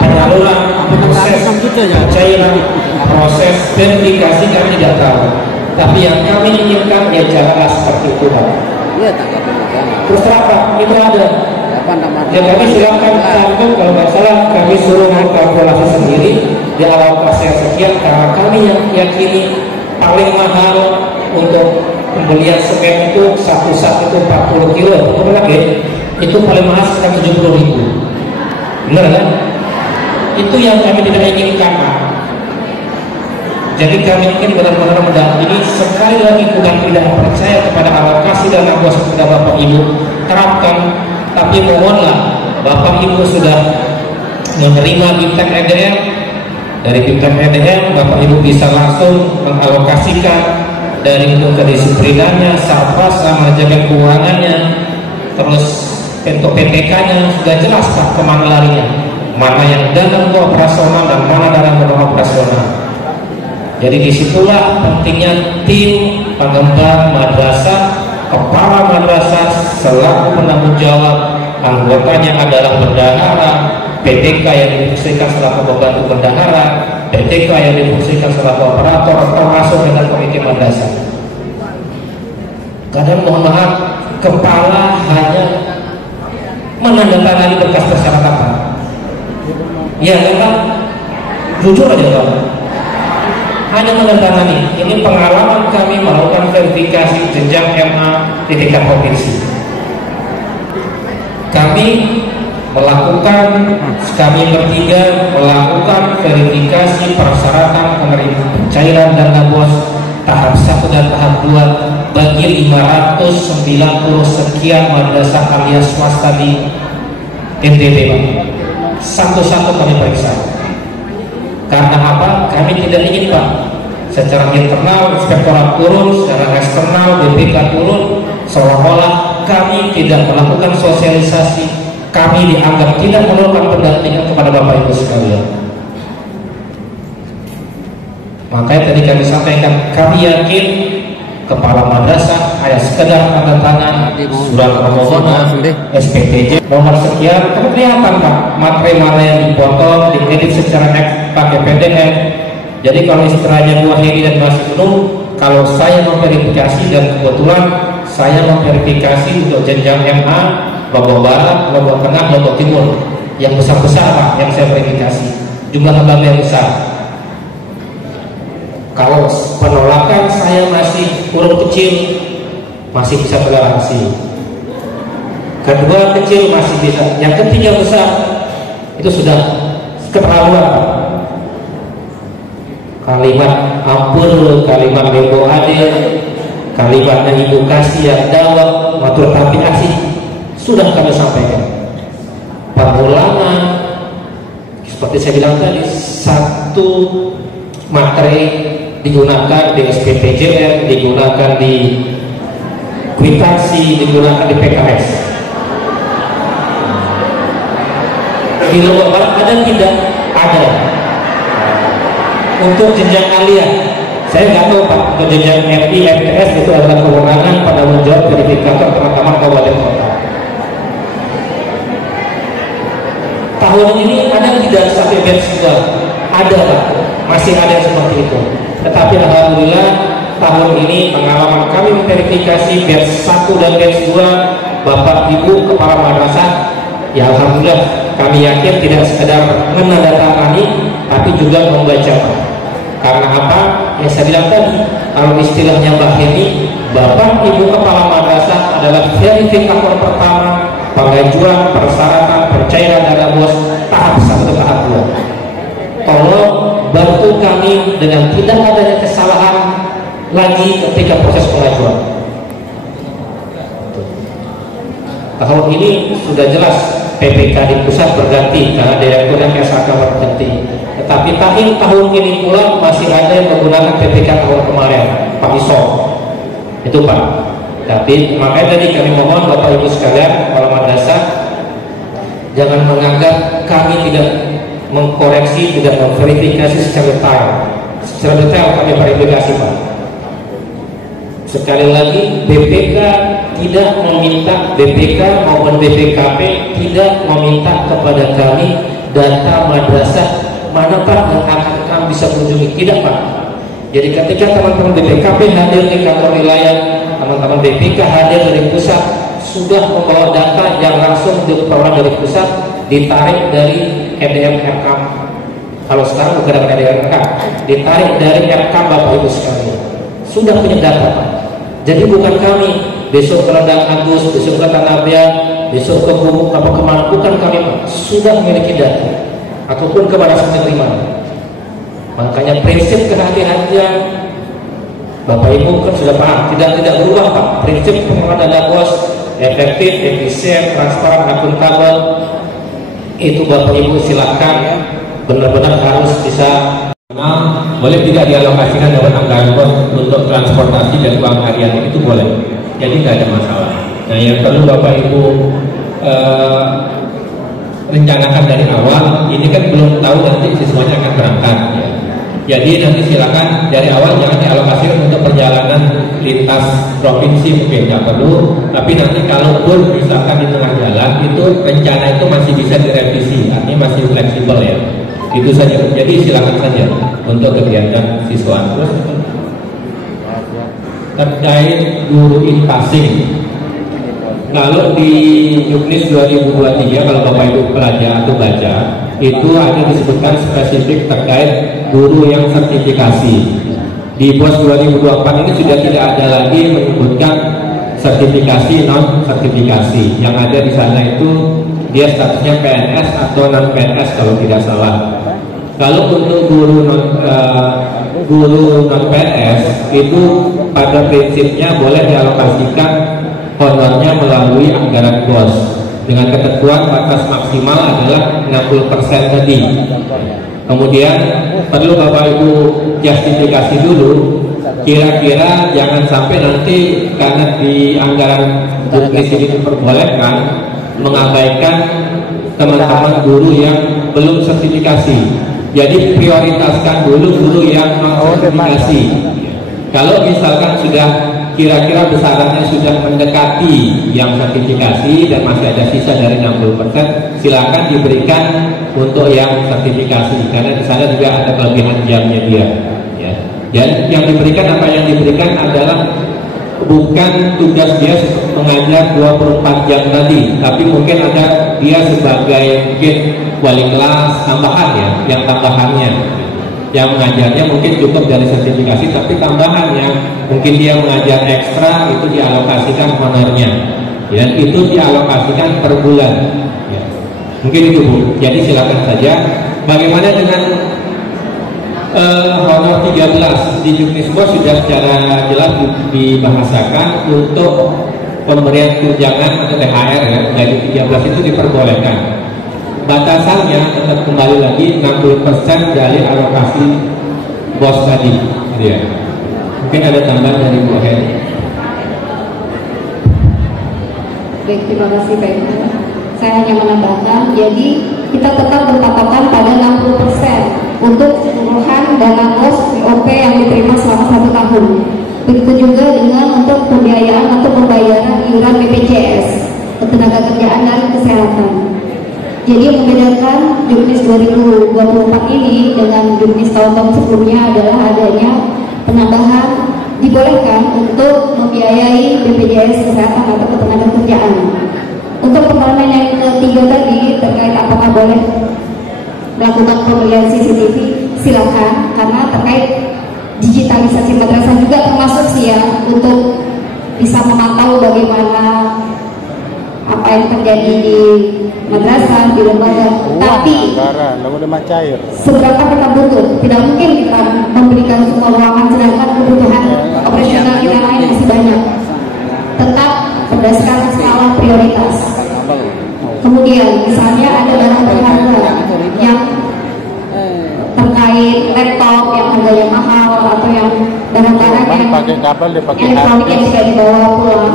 penyaluran, proses pencairan, proses verifikasi kami tidak tahu. Tapi yang kami inginkan ya janganlah seperti itu Pak. Iya tak apa-apa. Terus apa? Itu ada. Ya kami silakan cantum kalau nggak salah kami suruh kalkulasi sendiri di alokasi sekian karena kami yang yakini paling mahal untuk pembelian semen itu satu sak itu 40 kilo, betul lagi? Itu paling mahal sekitar 70.000. Benar kan? Itu yang kami tidak inginkan Pak. Jadi kami ingin benar-benar mendampingi. Sekali lagi bukan tidak percaya kepada alokasi dan alokasi kepada Bapak Ibu terapkan, tapi mohonlah Bapak Ibu sudah menerima bintang EDM. Dari bintang EDM Bapak Ibu bisa langsung mengalokasikan dari untuk kedisiplinannya, sarprasa, manajemen keuangannya, terus untuk PTK-nya sudah jelas Pak kemana larinya, mana yang dana operasional dan mana dana non operasional. Jadi disitulah pentingnya tim pengembang madrasah, kepala madrasah selaku penanggung jawab, anggotanya adalah bendahara, PTK yang difungsikan selaku pembantu bendahara, PTK yang difungsikan selaku operator, termasuk dengan komite madrasah. Kadang mohon maaf, kepala hanya menandatangani berkas persyaratan Pak. Ya Pak, jujur aja Pak, hanya menandatangani. Ini pengalaman kami melakukan verifikasi jenjang MA di tingkat provinsi. Kami bertiga melakukan verifikasi persyaratan penerima pencairan dana BOS tahap 1 dan tahap 2 bagi 590 sekian madrasah alias swasta di NTB Pak. Satu-satu kami periksa. Karena apa? Kami tidak ingin Pak secara internal inspektorat turun, secara eksternal BPK turun, seolah-olah kami tidak melakukan sosialisasi, kami dianggap tidak melakukan pendampingan kepada Bapak Ibu sekalian. Makanya tadi kami sampaikan, kami yakin kepala madrasah hanya sekedar tanda tangan surat permohonan SPTJ nomor sekian, kelihatan Pak materi mana yang dipotong, diedit secara pakai PDF. Jadi kalau istilahnya Bu Heri dan Mas Ibnu, kalau saya memverifikasi dan kebetulan saya memverifikasi untuk jenjang MA, Lombok Barat, Lombok Tengah, Lombok Timur. Yang besar-besar Pak, yang saya verifikasi. Jumlah agama yang besar. Kalau penolakan saya masih kurang kecil, masih bisa toleransi. Kedua kecil masih bisa. Yang ketiga besar, itu sudah keterlaluan Pak. Kalimat ampun, kalimat bebo adil, kalimatnya ibu kasih yang dawat, matur tapi asih, sudah kami sampaikan. Pengulangan, seperti saya bilang tadi, satu materi digunakan di SPPJN, digunakan di kwitansi, digunakan di PKS. Di Lombok Barat ada tidak? Ada. Untuk jenjang aliyah, saya nggak tahu Pak. Untuk jenjang MI, MTS itu adalah kewenangan penanggung jawab verifikator teman-teman kabupaten kota. Tahun ini ada tidak sampai batch 2? Ada Pak, masih ada seperti itu. Tetapi alhamdulillah tahun ini pengalaman kami memverifikasi batch 1 dan batch 2 Bapak Ibu Kepala Madrasah, ya alhamdulillah kami yakin tidak sekedar menandatangani tapi juga membaca Pak. Karena apa? Yang saya bilang tadi, kalau istilahnya Mbak Heni, Bapak Ibu Kepala Madrasah adalah verifikator pertama pengajuan persyaratan percayaan dana BOS tahap 1 dan tahap 2. Tolong bantu kami dengan tidak adanya kesalahan lagi ketika proses pengajuan. Tahun ini sudah jelas PPK di pusat berganti karena direkturnya SAK berganti. Tetapi tahun ini pula masih ada yang menggunakan PPK tahun kemarin, Pak Iso. Itu Pak. Tapi makanya tadi kami mohon Bapak Ibu sekalian, kepala madrasah, jangan menganggap kami tidak mengkoreksi, tidak memverifikasi secara detail. Secara detail kami verifikasi Pak. Sekali lagi, BPK tidak meminta, BPK maupun BPKP tidak meminta kepada kami data madrasah manakah yang akan kami bisa kunjungi. Tidak Pak. Jadi ketika teman-teman BPKP hadir di kantor wilayah, teman-teman BPK hadir dari pusat, sudah membawa data yang langsung diperoleh dari pusat, ditarik dari EDM RKAM. Kalau sekarang bukan dari EDM RKAM, ditarik dari RKAM Bapak Ibu sekalian. Sudah punya data Pak. Jadi bukan kami besok ke Ledang Agus, besok ke Tanabian, besok ke Gubuk apa kemana, bukan kami Pak. Sudah memiliki data ataupun ke Madrasah Negeri mana. Makanya prinsip kehati-hatian Bapak Ibu kan sudah paham, tidak berubah Pak. Prinsip pengelolaan dana BOS efektif, efisien, transparan, akuntabel, itu Bapak Ibu silakan benar-benar harus bisa. Boleh tidak dialokasikan dapat anggaran BOS untuk transportasi dan uang harian, itu boleh, jadi nggak ada masalah. Nah yang perlu Bapak Ibu rencanakan dari awal, ini kan belum tahu nanti siswanya akan berangkat ya. Jadi nanti silakan dari awal jangan dialokasikan untuk perjalanan lintas provinsi, mungkin nggak perlu. Tapi nanti kalaupun misalkan di tengah jalan itu rencana itu masih bisa direvisi, artinya masih fleksibel ya. Itu saja. Jadi silakan saja untuk kegiatan siswa. Terus terkait guru in passing, kalau di Juknis 2023 kalau Bapak Ibu pelajar atau baca, itu ada disebutkan spesifik terkait guru yang sertifikasi. Di BOS 2024 ini sudah tidak ada lagi menyebutkan sertifikasi non sertifikasi. Yang ada di sana itu dia statusnya PNS atau non PNS kalau tidak salah. Kalau untuk guru non PNS itu pada prinsipnya boleh dialokasikan honornya melalui anggaran BOS dengan ketentuan batas maksimal adalah 60% tadi. Kemudian perlu Bapak Ibu justifikasi dulu, kira-kira jangan sampai nanti karena di anggaran Juknis ini diperbolehkan mengabaikan teman-teman guru yang belum sertifikasi. Jadi prioritaskan dulu guru yang non sertifikasi. Kalau misalkan sudah kira-kira besarannya sudah mendekati yang sertifikasi dan masih ada sisa dari 60%, silakan diberikan untuk yang sertifikasi karena di sana juga ada kelebihan jamnya dia. Ya. Dan yang diberikan apa yang diberikan adalah bukan tugas dia mengajar 24 jam tadi, tapi mungkin ada dia sebagai mungkin wali kelas tambahan ya, yang tambahannya, yang mengajarnya mungkin cukup dari sertifikasi, tapi tambahannya mungkin dia mengajar ekstra, itu dialokasikan honornya, dan itu dialokasikan per bulan ya. Mungkin itu Bu, jadi silakan saja. Bagaimana dengan honor 13 di Juknisbos sudah secara jelas dibahasakan untuk pemberian tunjangan atau THR ya, dari 13 itu diperbolehkan. Batasannya tetap kembali lagi 60% dari alokasi bos tadi gitu ya. Mungkin ada tambahan dari Bu Heni. Baik, terima kasih Pak Ibu. Saya hanya menambahkan, jadi kita tetap berpatokan pada 60% untuk keseluruhan dana bos POP yang diterima selama 1 tahun. Begitu juga dengan untuk pembiayaan atau pembayaran iuran BPJS, ketenagakerjaan dan kesehatan. Jadi yang membedakan Juknis 2024 ini dengan Juknis tahun-tahun sebelumnya adalah adanya penambahan dibolehkan untuk membiayai BPJS kesehatan atau ketenagakerjaan. Untuk pertanyaan yang ketiga tadi terkait apakah boleh melakukan pembelian CCTV, silakan, karena terkait digitalisasi madrasah juga termasuk sih ya, untuk bisa memantau bagaimana apa yang terjadi di madrasah, di lembaga. Tapi seberapa kita butuh, tidak mungkin kita memberikan semua ruangan sedangkan kebutuhan operasional kita lain masih banyak. Tetap berdasarkan skala prioritas. Kemudian misalnya ada barang berharga yang terkait laptop yang harganya mahal atau yang barang-barang yang elektronik yang bisa dibawa pulang,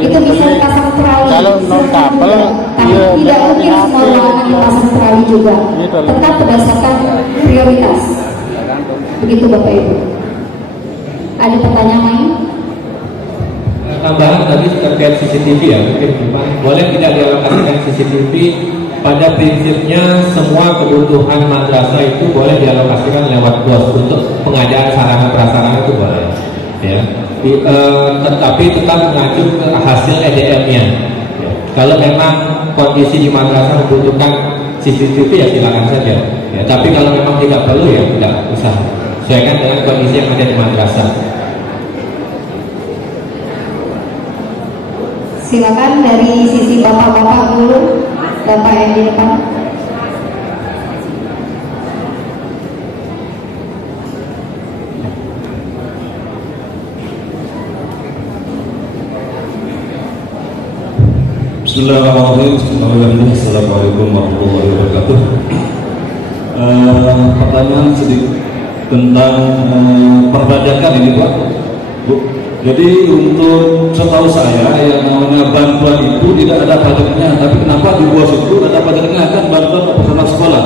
itu bisa dipasang trali. Kalau non kabel, tapi tidak mungkin semua ruangan dipasang trali juga. Tetap berdasarkan prioritas. Begitu Bapak Ibu. Ada pertanyaan lain? Tambahan tadi terkait CCTV ya, mungkin boleh tidak dialokasikan CCTV. Pada prinsipnya semua kebutuhan madrasah itu boleh dialokasikan lewat BOS untuk pengadaan sarana prasarana itu boleh ya. Tetapi tetap mengacu ke hasil EDM-nya ya. Kalau memang kondisi di madrasah membutuhkan CCTV ya silakan saja ya. Tapi kalau memang tidak perlu ya tidak usah, sesuaikan dengan kondisi yang ada di madrasah. Silakan dari sisi bapak-bapak dulu, bapak yang di depan. Bismillahirrahmanirrahim. Assalamualaikum warahmatullahi wabarakatuh. Pertanyaan sedikit tentang perpajakan ini Pak, Bu. Jadi untuk setahu saya yang namanya bantuan itu tidak ada pajaknya, tapi kenapa di BOS itu ada pajaknya, kan bantuan operasional sekolah.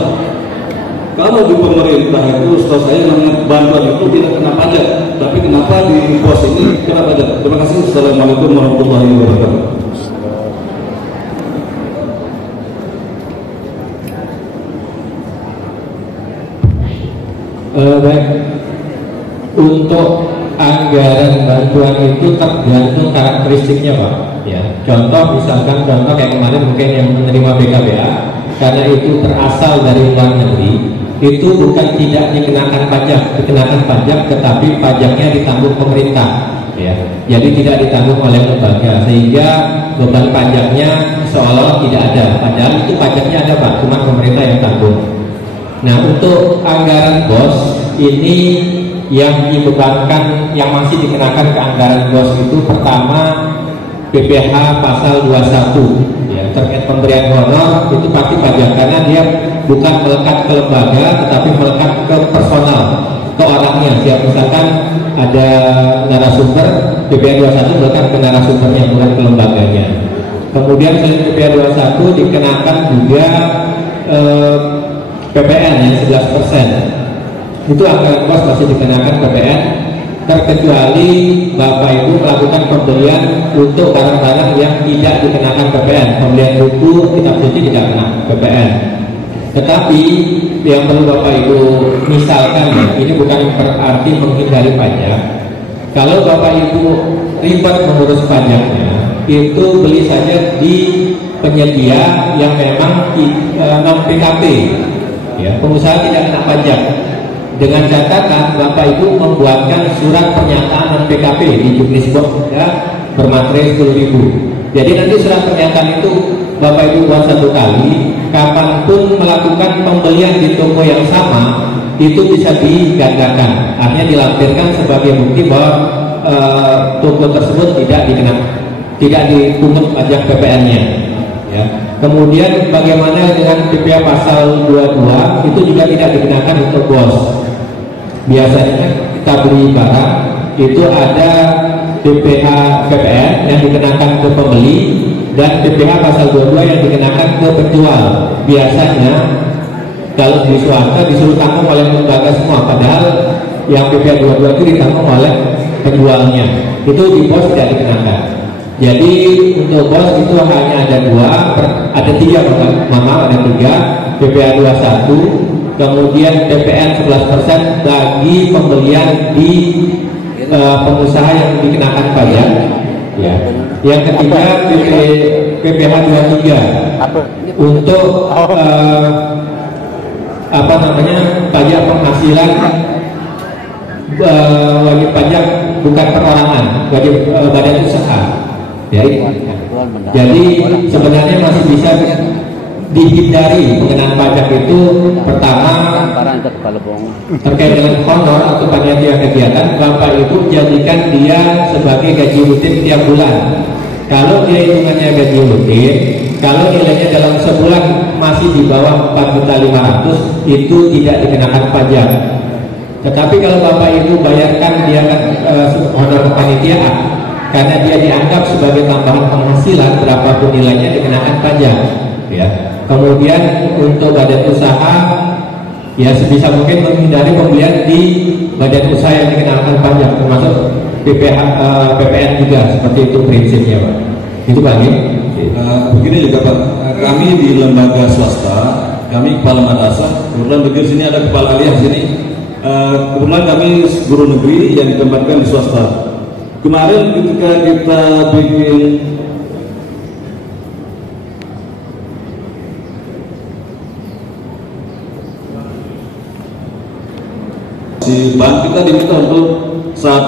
Kalau di pemerintah itu setahu saya namanya bantuan itu tidak kena pajak, tapi kenapa di BOS ini kena pajak? Terima kasih. Assalamualaikum warahmatullahi wabarakatuh. Baik, untuk anggaran bantuan itu tergantung karakteristiknya Pak ya. Contoh misalkan kayak kemarin mungkin yang menerima BKBA karena itu berasal dari luar negeri, itu bukan tidak dikenakan pajak tetapi pajaknya ditanggung pemerintah ya. Jadi tidak ditanggung oleh lembaga sehingga beban pajaknya seolah-olah tidak ada, padahal itu pajaknya ada Pak, cuma pemerintah yang tanggung. Nah untuk anggaran BOS ini yang dibebankan, yang masih dikenakan ke anggaran BOS itu pertama PPh pasal 21 ya, terkait pemberian honor itu pasti pajak karena dia bukan melekat ke lembaga tetapi melekat ke personal, ke orangnya. Siap misalkan ada narasumber, PPh 21 melekat ke narasumbernya bukan ke lembaganya. Kemudian selain PPh 21 dikenakan juga PPN yang 11%. Itu anggaran BOS masih dikenakan PPN, terkecuali Bapak Ibu melakukan pembelian untuk barang-barang yang tidak dikenakan PPN. Pembelian buku, kitab suci tidak kena PPN. Tetapi yang perlu Bapak Ibu misalkan ya, ini bukan berarti menghindari pajak, Kalau Bapak Ibu ribet mengurus pajaknya, itu beli saja di penyedia yang memang non PKP, ya, pengusaha tidak kena pajak. Dengan catatan Bapak Ibu membuatkan surat pernyataan non PKP di Juknisbok, ya, bermaterai 10.000. Jadi nanti surat pernyataan itu Bapak Ibu buat satu kali, kapanpun melakukan pembelian di toko yang sama itu bisa digandakan, artinya dilampirkan sebagai bukti bahwa toko tersebut tidak dipungut pajak PPN-nya. Ya. Kemudian bagaimana dengan PPh pasal 22 itu juga tidak dikenakan untuk bos. Biasanya kita beli barang itu ada PPh PPN yang dikenakan ke pembeli dan PPh pasal 22 yang dikenakan ke penjual. Biasanya kalau di swasta disuruh tanggung oleh lembaga semua, padahal yang PPh 22 itu ditanggung oleh penjualnya. Itu di bos tidak dikenakan. Jadi untuk bos itu hanya ada tiga, PPh 21, kemudian PPN 11% bagi pembelian di pengusaha yang dikenakan pajak. Ya. Yang ketiga PPh 23 untuk pajak penghasilan wajib pajak bukan perorangan, wajib badan usaha. Ya, jadi sebenarnya masih bisa dihindari pengenaan pajak itu. Pertama, terkait dengan honor atau panitia kegiatan, Bapak Ibu jadikan dia sebagai gaji rutin tiap bulan. Kalau dia hitungannya gaji rutin, kalau nilainya dalam sebulan masih di bawah 4.500.000 itu tidak dikenakan pajak. Tetapi kalau Bapak Ibu bayarkan dia honor kepanitiaan, karena dia dianggap sebagai tambahan penghasilan, berapapun nilainya dikenakan pajak. Ya. Kemudian untuk badan usaha, ya sebisa mungkin menghindari pembelian di badan usaha yang dikenakan pajak, termasuk PPN juga, seperti itu prinsipnya, Pak. Itu Pak. Begini juga Pak, kami di lembaga swasta, kami kepala madrasah, kebetulan di sini ada kepala aliyah sini. Kebetulan kami guru negeri yang ditempatkan di swasta. Kemarin ketika kita bikin si bank, kita diminta untuk saat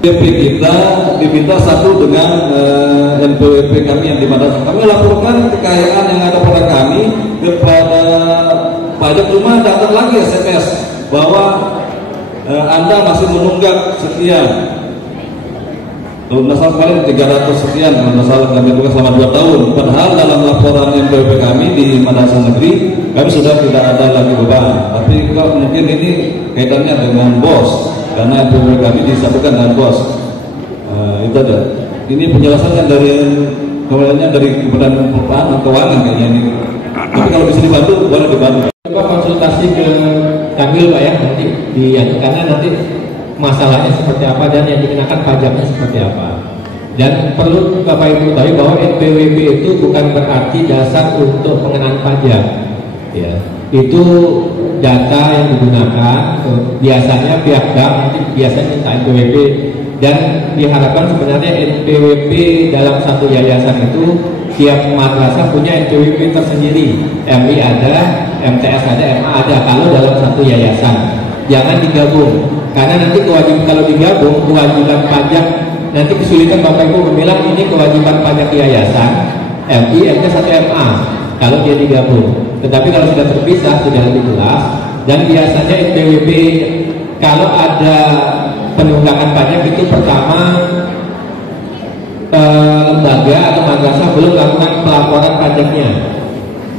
DP kita diminta satu dengan NPWP kami yang di madrasah. Kami laporkan kekayaan yang ada pada kami kepada pajak, cuma datang lagi SMS bahwa Anda masih menunggak sekian. Kalau masalah kemarin 300 sekian, kalau masalah kami juga selama 2 tahun. Padahal dalam laporan NPWP kami di madrasah negeri, kami sudah tidak ada lagi beban. Tapi kok mungkin ini kaitannya dengan bos, karena NPWP kami disatukan dengan bos. Itu ada. Ini penjelasannya dari Kementerian Keuangan kayaknya ini. Tapi kalau bisa dibantu, boleh dibantu. Coba konsultasi ke Kanwil Pak ya, nanti karena nanti masalahnya seperti apa dan yang dikenakan pajaknya seperti apa. Dan perlu Bapak Ibu tahu bahwa NPWP itu bukan berarti dasar untuk pengenaan pajak. Ya, itu data yang digunakan. Biasanya pihak bank nanti biasanya minta NPWP, dan diharapkan sebenarnya NPWP dalam satu yayasan itu tiap madrasah punya NPWP tersendiri. MI ada, MTS ada, MA ada. Kalau dalam satu yayasan, jangan digabung. Karena nanti kalau digabung, kewajiban pajak, nanti kesulitan Bapak Ibu memilah ini kewajiban pajak yayasan, MI, MTS atau MA kalau dia digabung. Tetapi kalau sudah terpisah, sudah lebih jelas. Dan biasanya NPWP kalau ada penunggakan pajak itu pertama lembaga atau madrasah belum melakukan pelaporan pajaknya.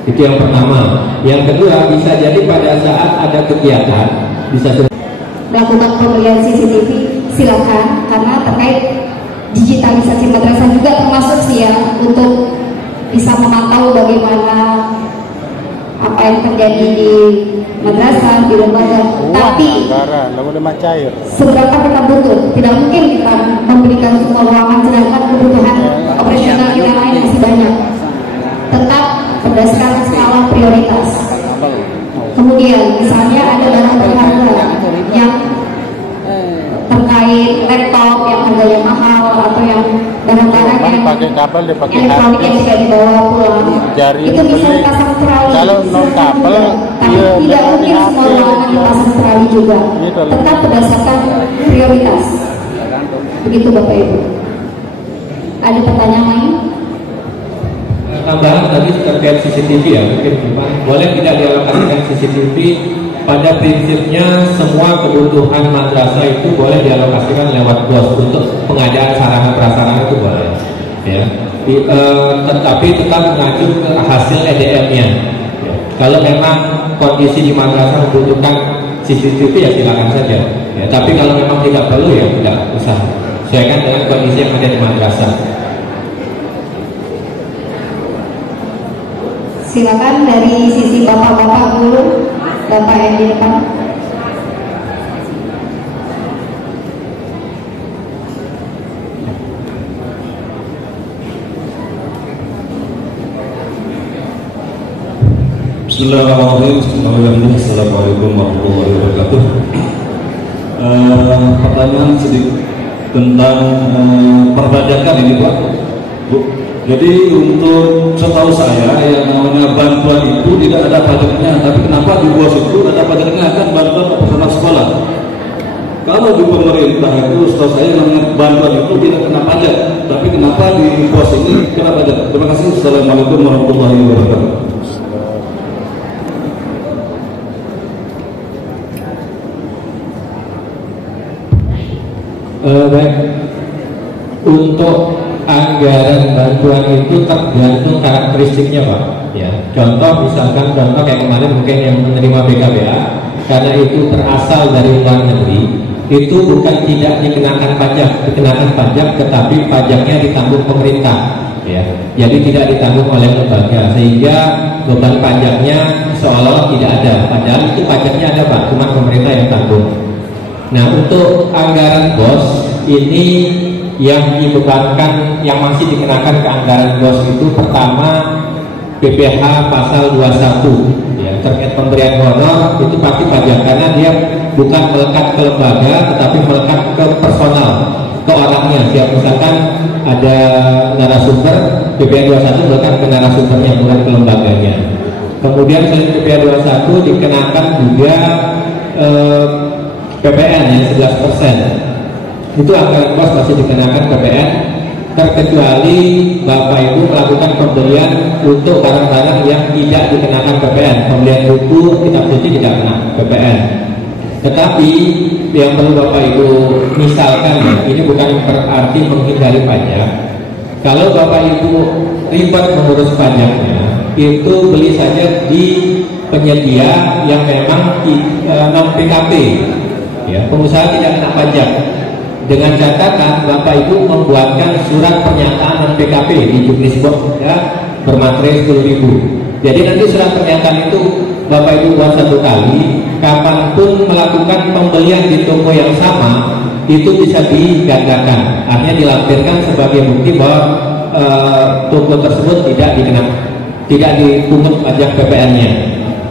Itu yang pertama. Yang kedua, bisa jadi pada saat ada kegiatan bisa melakukan pembelian CCTV, silakan, karena terkait digitalisasi madrasah juga termasuk sih ya, untuk bisa memantau bagaimana apa yang terjadi di madrasah, di lembaga. Tapi seberapa kita butuh, tidak mungkin kita memberikan semua ruangan sedangkan kebutuhan operasional kita lain masih banyak. Tetap berdasarkan skala prioritas. Kemudian misalnya ada barang berharga yang terkait laptop yang harganya mahal atau yang barang-barang yang elektronik yang tidak dibawa pulang, itu bisa dipasang terali. Kalau non kabel, tapi tidak mungkin semua ruangan dipasang terali juga. Tetap berdasarkan prioritas. Begitu Bapak Ibu. Ada pertanyaan lain? Tambahan tadi terkait CCTV ya, mungkin boleh tidak dialokasikan CCTV. Pada prinsipnya semua kebutuhan madrasah itu boleh dialokasikan lewat BOS untuk pengadaan sarana prasarana itu boleh, ya. Tetapi tetap mengacu ke hasil EDM-nya. Ya. Kalau memang kondisi di madrasah membutuhkan CCTV ya silakan saja. Ya. Tapi kalau memang tidak perlu ya tidak usah. Sesuaikan dengan kondisi yang ada di madrasah. Silakan dari sisi bapak-bapak dulu. Bapak yang di depan. Bismillahirrahmanirrahim. Assalamualaikum warahmatullahi wabarakatuh. Pertanyaan sedikit tentang perpajakan ini Pak. Bu, jadi untuk setahu saya yang namanya bantuan itu tidak ada pajaknya, tapi kenapa di BOS itu ada pajaknya kan bantuan operasional sekolah? Kalau di pemerintah itu setahu saya namanya bantuan itu tidak kena pajak, tapi kenapa di BOS ini kena pajak? Terima kasih. Assalamualaikum warahmatullahi wabarakatuh. Baik, untuk anggaran bantuan itu tergantung karakteristiknya Pak. Ya, contoh misalkan kayak kemarin mungkin yang menerima BKBA karena itu berasal dari luar negeri, itu bukan tidak dikenakan pajak, tetapi pajaknya ditanggung pemerintah. Ya, jadi tidak ditanggung oleh lembaga sehingga beban pajaknya seolah-olah tidak ada. Padahal itu pajaknya ada Pak, cuma pemerintah yang tanggung. Nah, untuk anggaran BOS ini yang dibebankan, yang masih dikenakan ke anggaran BOS itu pertama PPh pasal 21 ya, terkait pemberian honor itu pasti pajak karena dia bukan melekat ke lembaga tetapi melekat ke personal, ke orangnya. Siap misalkan ada narasumber, PPh 21 melekat ke narasumbernya bukan ke lembaganya. Kemudian selain PPh 21 dikenakan juga PPN yang 11%. Itu anggaran BOS masih dikenakan PPN, terkecuali Bapak Ibu melakukan pembelian untuk barang-barang yang tidak dikenakan PPN. Pembelian buku, kitab suci tidak kena PPN. Tetapi yang perlu Bapak Ibu misalkan, ini bukan berarti menghindari pajak. Kalau Bapak Ibu ribet mengurus pajaknya, itu beli saja di penyedia yang memang non PKP. Ya, pengusaha tidak kena pajak. Dengan catatan Bapak Ibu membuatkan surat pernyataan non PKP di Juknisbox ya, bermaterai 10.000. Jadi nanti surat pernyataan itu Bapak Ibu buat satu kali, kapanpun melakukan pembelian di toko yang sama itu bisa digandakan. Artinya dilampirkan sebagai bukti bahwa toko tersebut tidak dipungut pajak PPN-nya.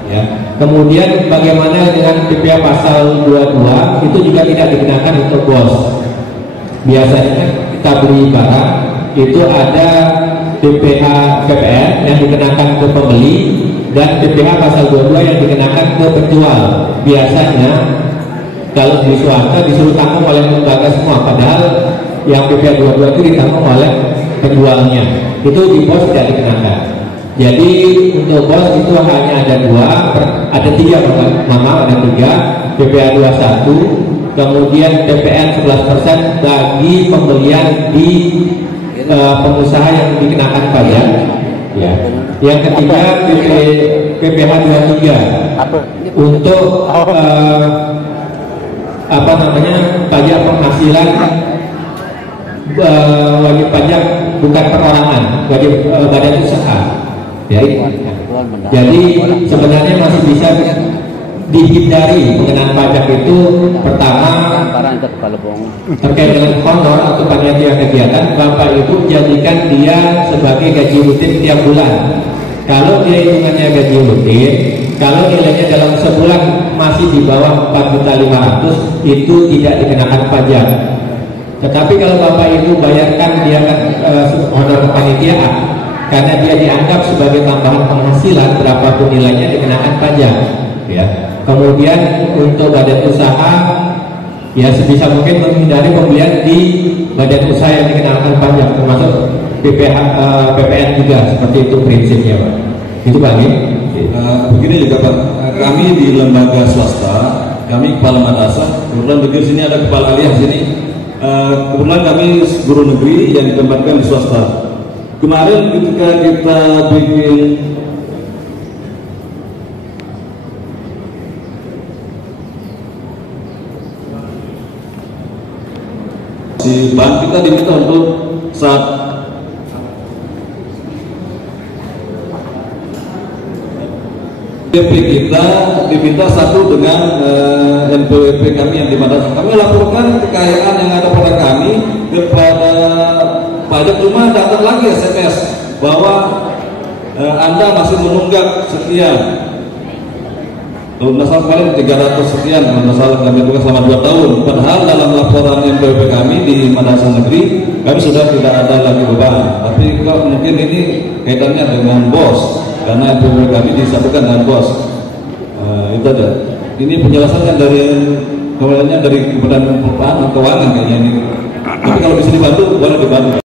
Ya. Kemudian bagaimana dengan PPh pasal 22 itu juga tidak dikenakan untuk BOS. Biasanya kita beli barang itu ada PPh PPN yang dikenakan ke pembeli dan PPh pasal 22 yang dikenakan ke penjual. Biasanya kalau di swasta disuruh tanggung oleh lembaga semua, padahal yang PPh 22 itu ditanggung oleh penjualnya. Itu di BOS tidak dikenakan. Jadi untuk BOS itu hanya ada tiga, PPh 21, kemudian PPN 11% bagi pembelian di pengusaha yang dikenakan pajak. Ya. Yang ketiga PPh 23 untuk pajak penghasilan wajib pajak bukan perorangan, wajib badan usaha. Ya, jadi sebenarnya masih bisa dihindari pengenaan pajak itu. Pertama terkait dengan honor atau panitia kegiatan, Bapak Ibu jadikan dia sebagai gaji rutin tiap bulan. Kalau dia hitungannya gaji rutin, kalau nilainya dalam sebulan masih di bawah 4.500.000 itu tidak dikenakan pajak. Tetapi kalau Bapak Ibu bayarkan dia honor kepanitiaan karena dia dianggap sebagai tambahan penghasilan, berapapun nilainya dikenakan pajak, ya. Kemudian untuk badan usaha, ya sebisa mungkin menghindari pembelian di badan usaha yang dikenakan pajak, termasuk PPN juga, seperti itu prinsipnya, Pak. Itu Pak. Begini juga Pak, kami di lembaga swasta, kami kepala madrasah, kebetulan di sini ada kepala aliyah sini. Kebetulan kami guru negeri yang ditempatkan di swasta. Kemarin ketika kita bikin si bank, kita diminta untuk saat NPWP kita diminta satu dengan NPWP kami yang di madrasah. Kami laporkan kekayaan yang ada pada kami kepada pajak, cuma datang lagi SMS bahwa Anda masih menunggak sekian. Kalau masalah kemarin 300 sekian, kalau masalah kami juga selama 2 tahun. Padahal dalam laporan NPWP kami di madrasah negeri, kami sudah tidak ada lagi beban. Tapi kok mungkin ini kaitannya dengan bos, karena NPWP kami disatukan dengan bos. Itu ada. Ini penjelasannya dari Kementerian Keuangan kayaknya ini. Tapi kalau bisa dibantu, boleh dibantu.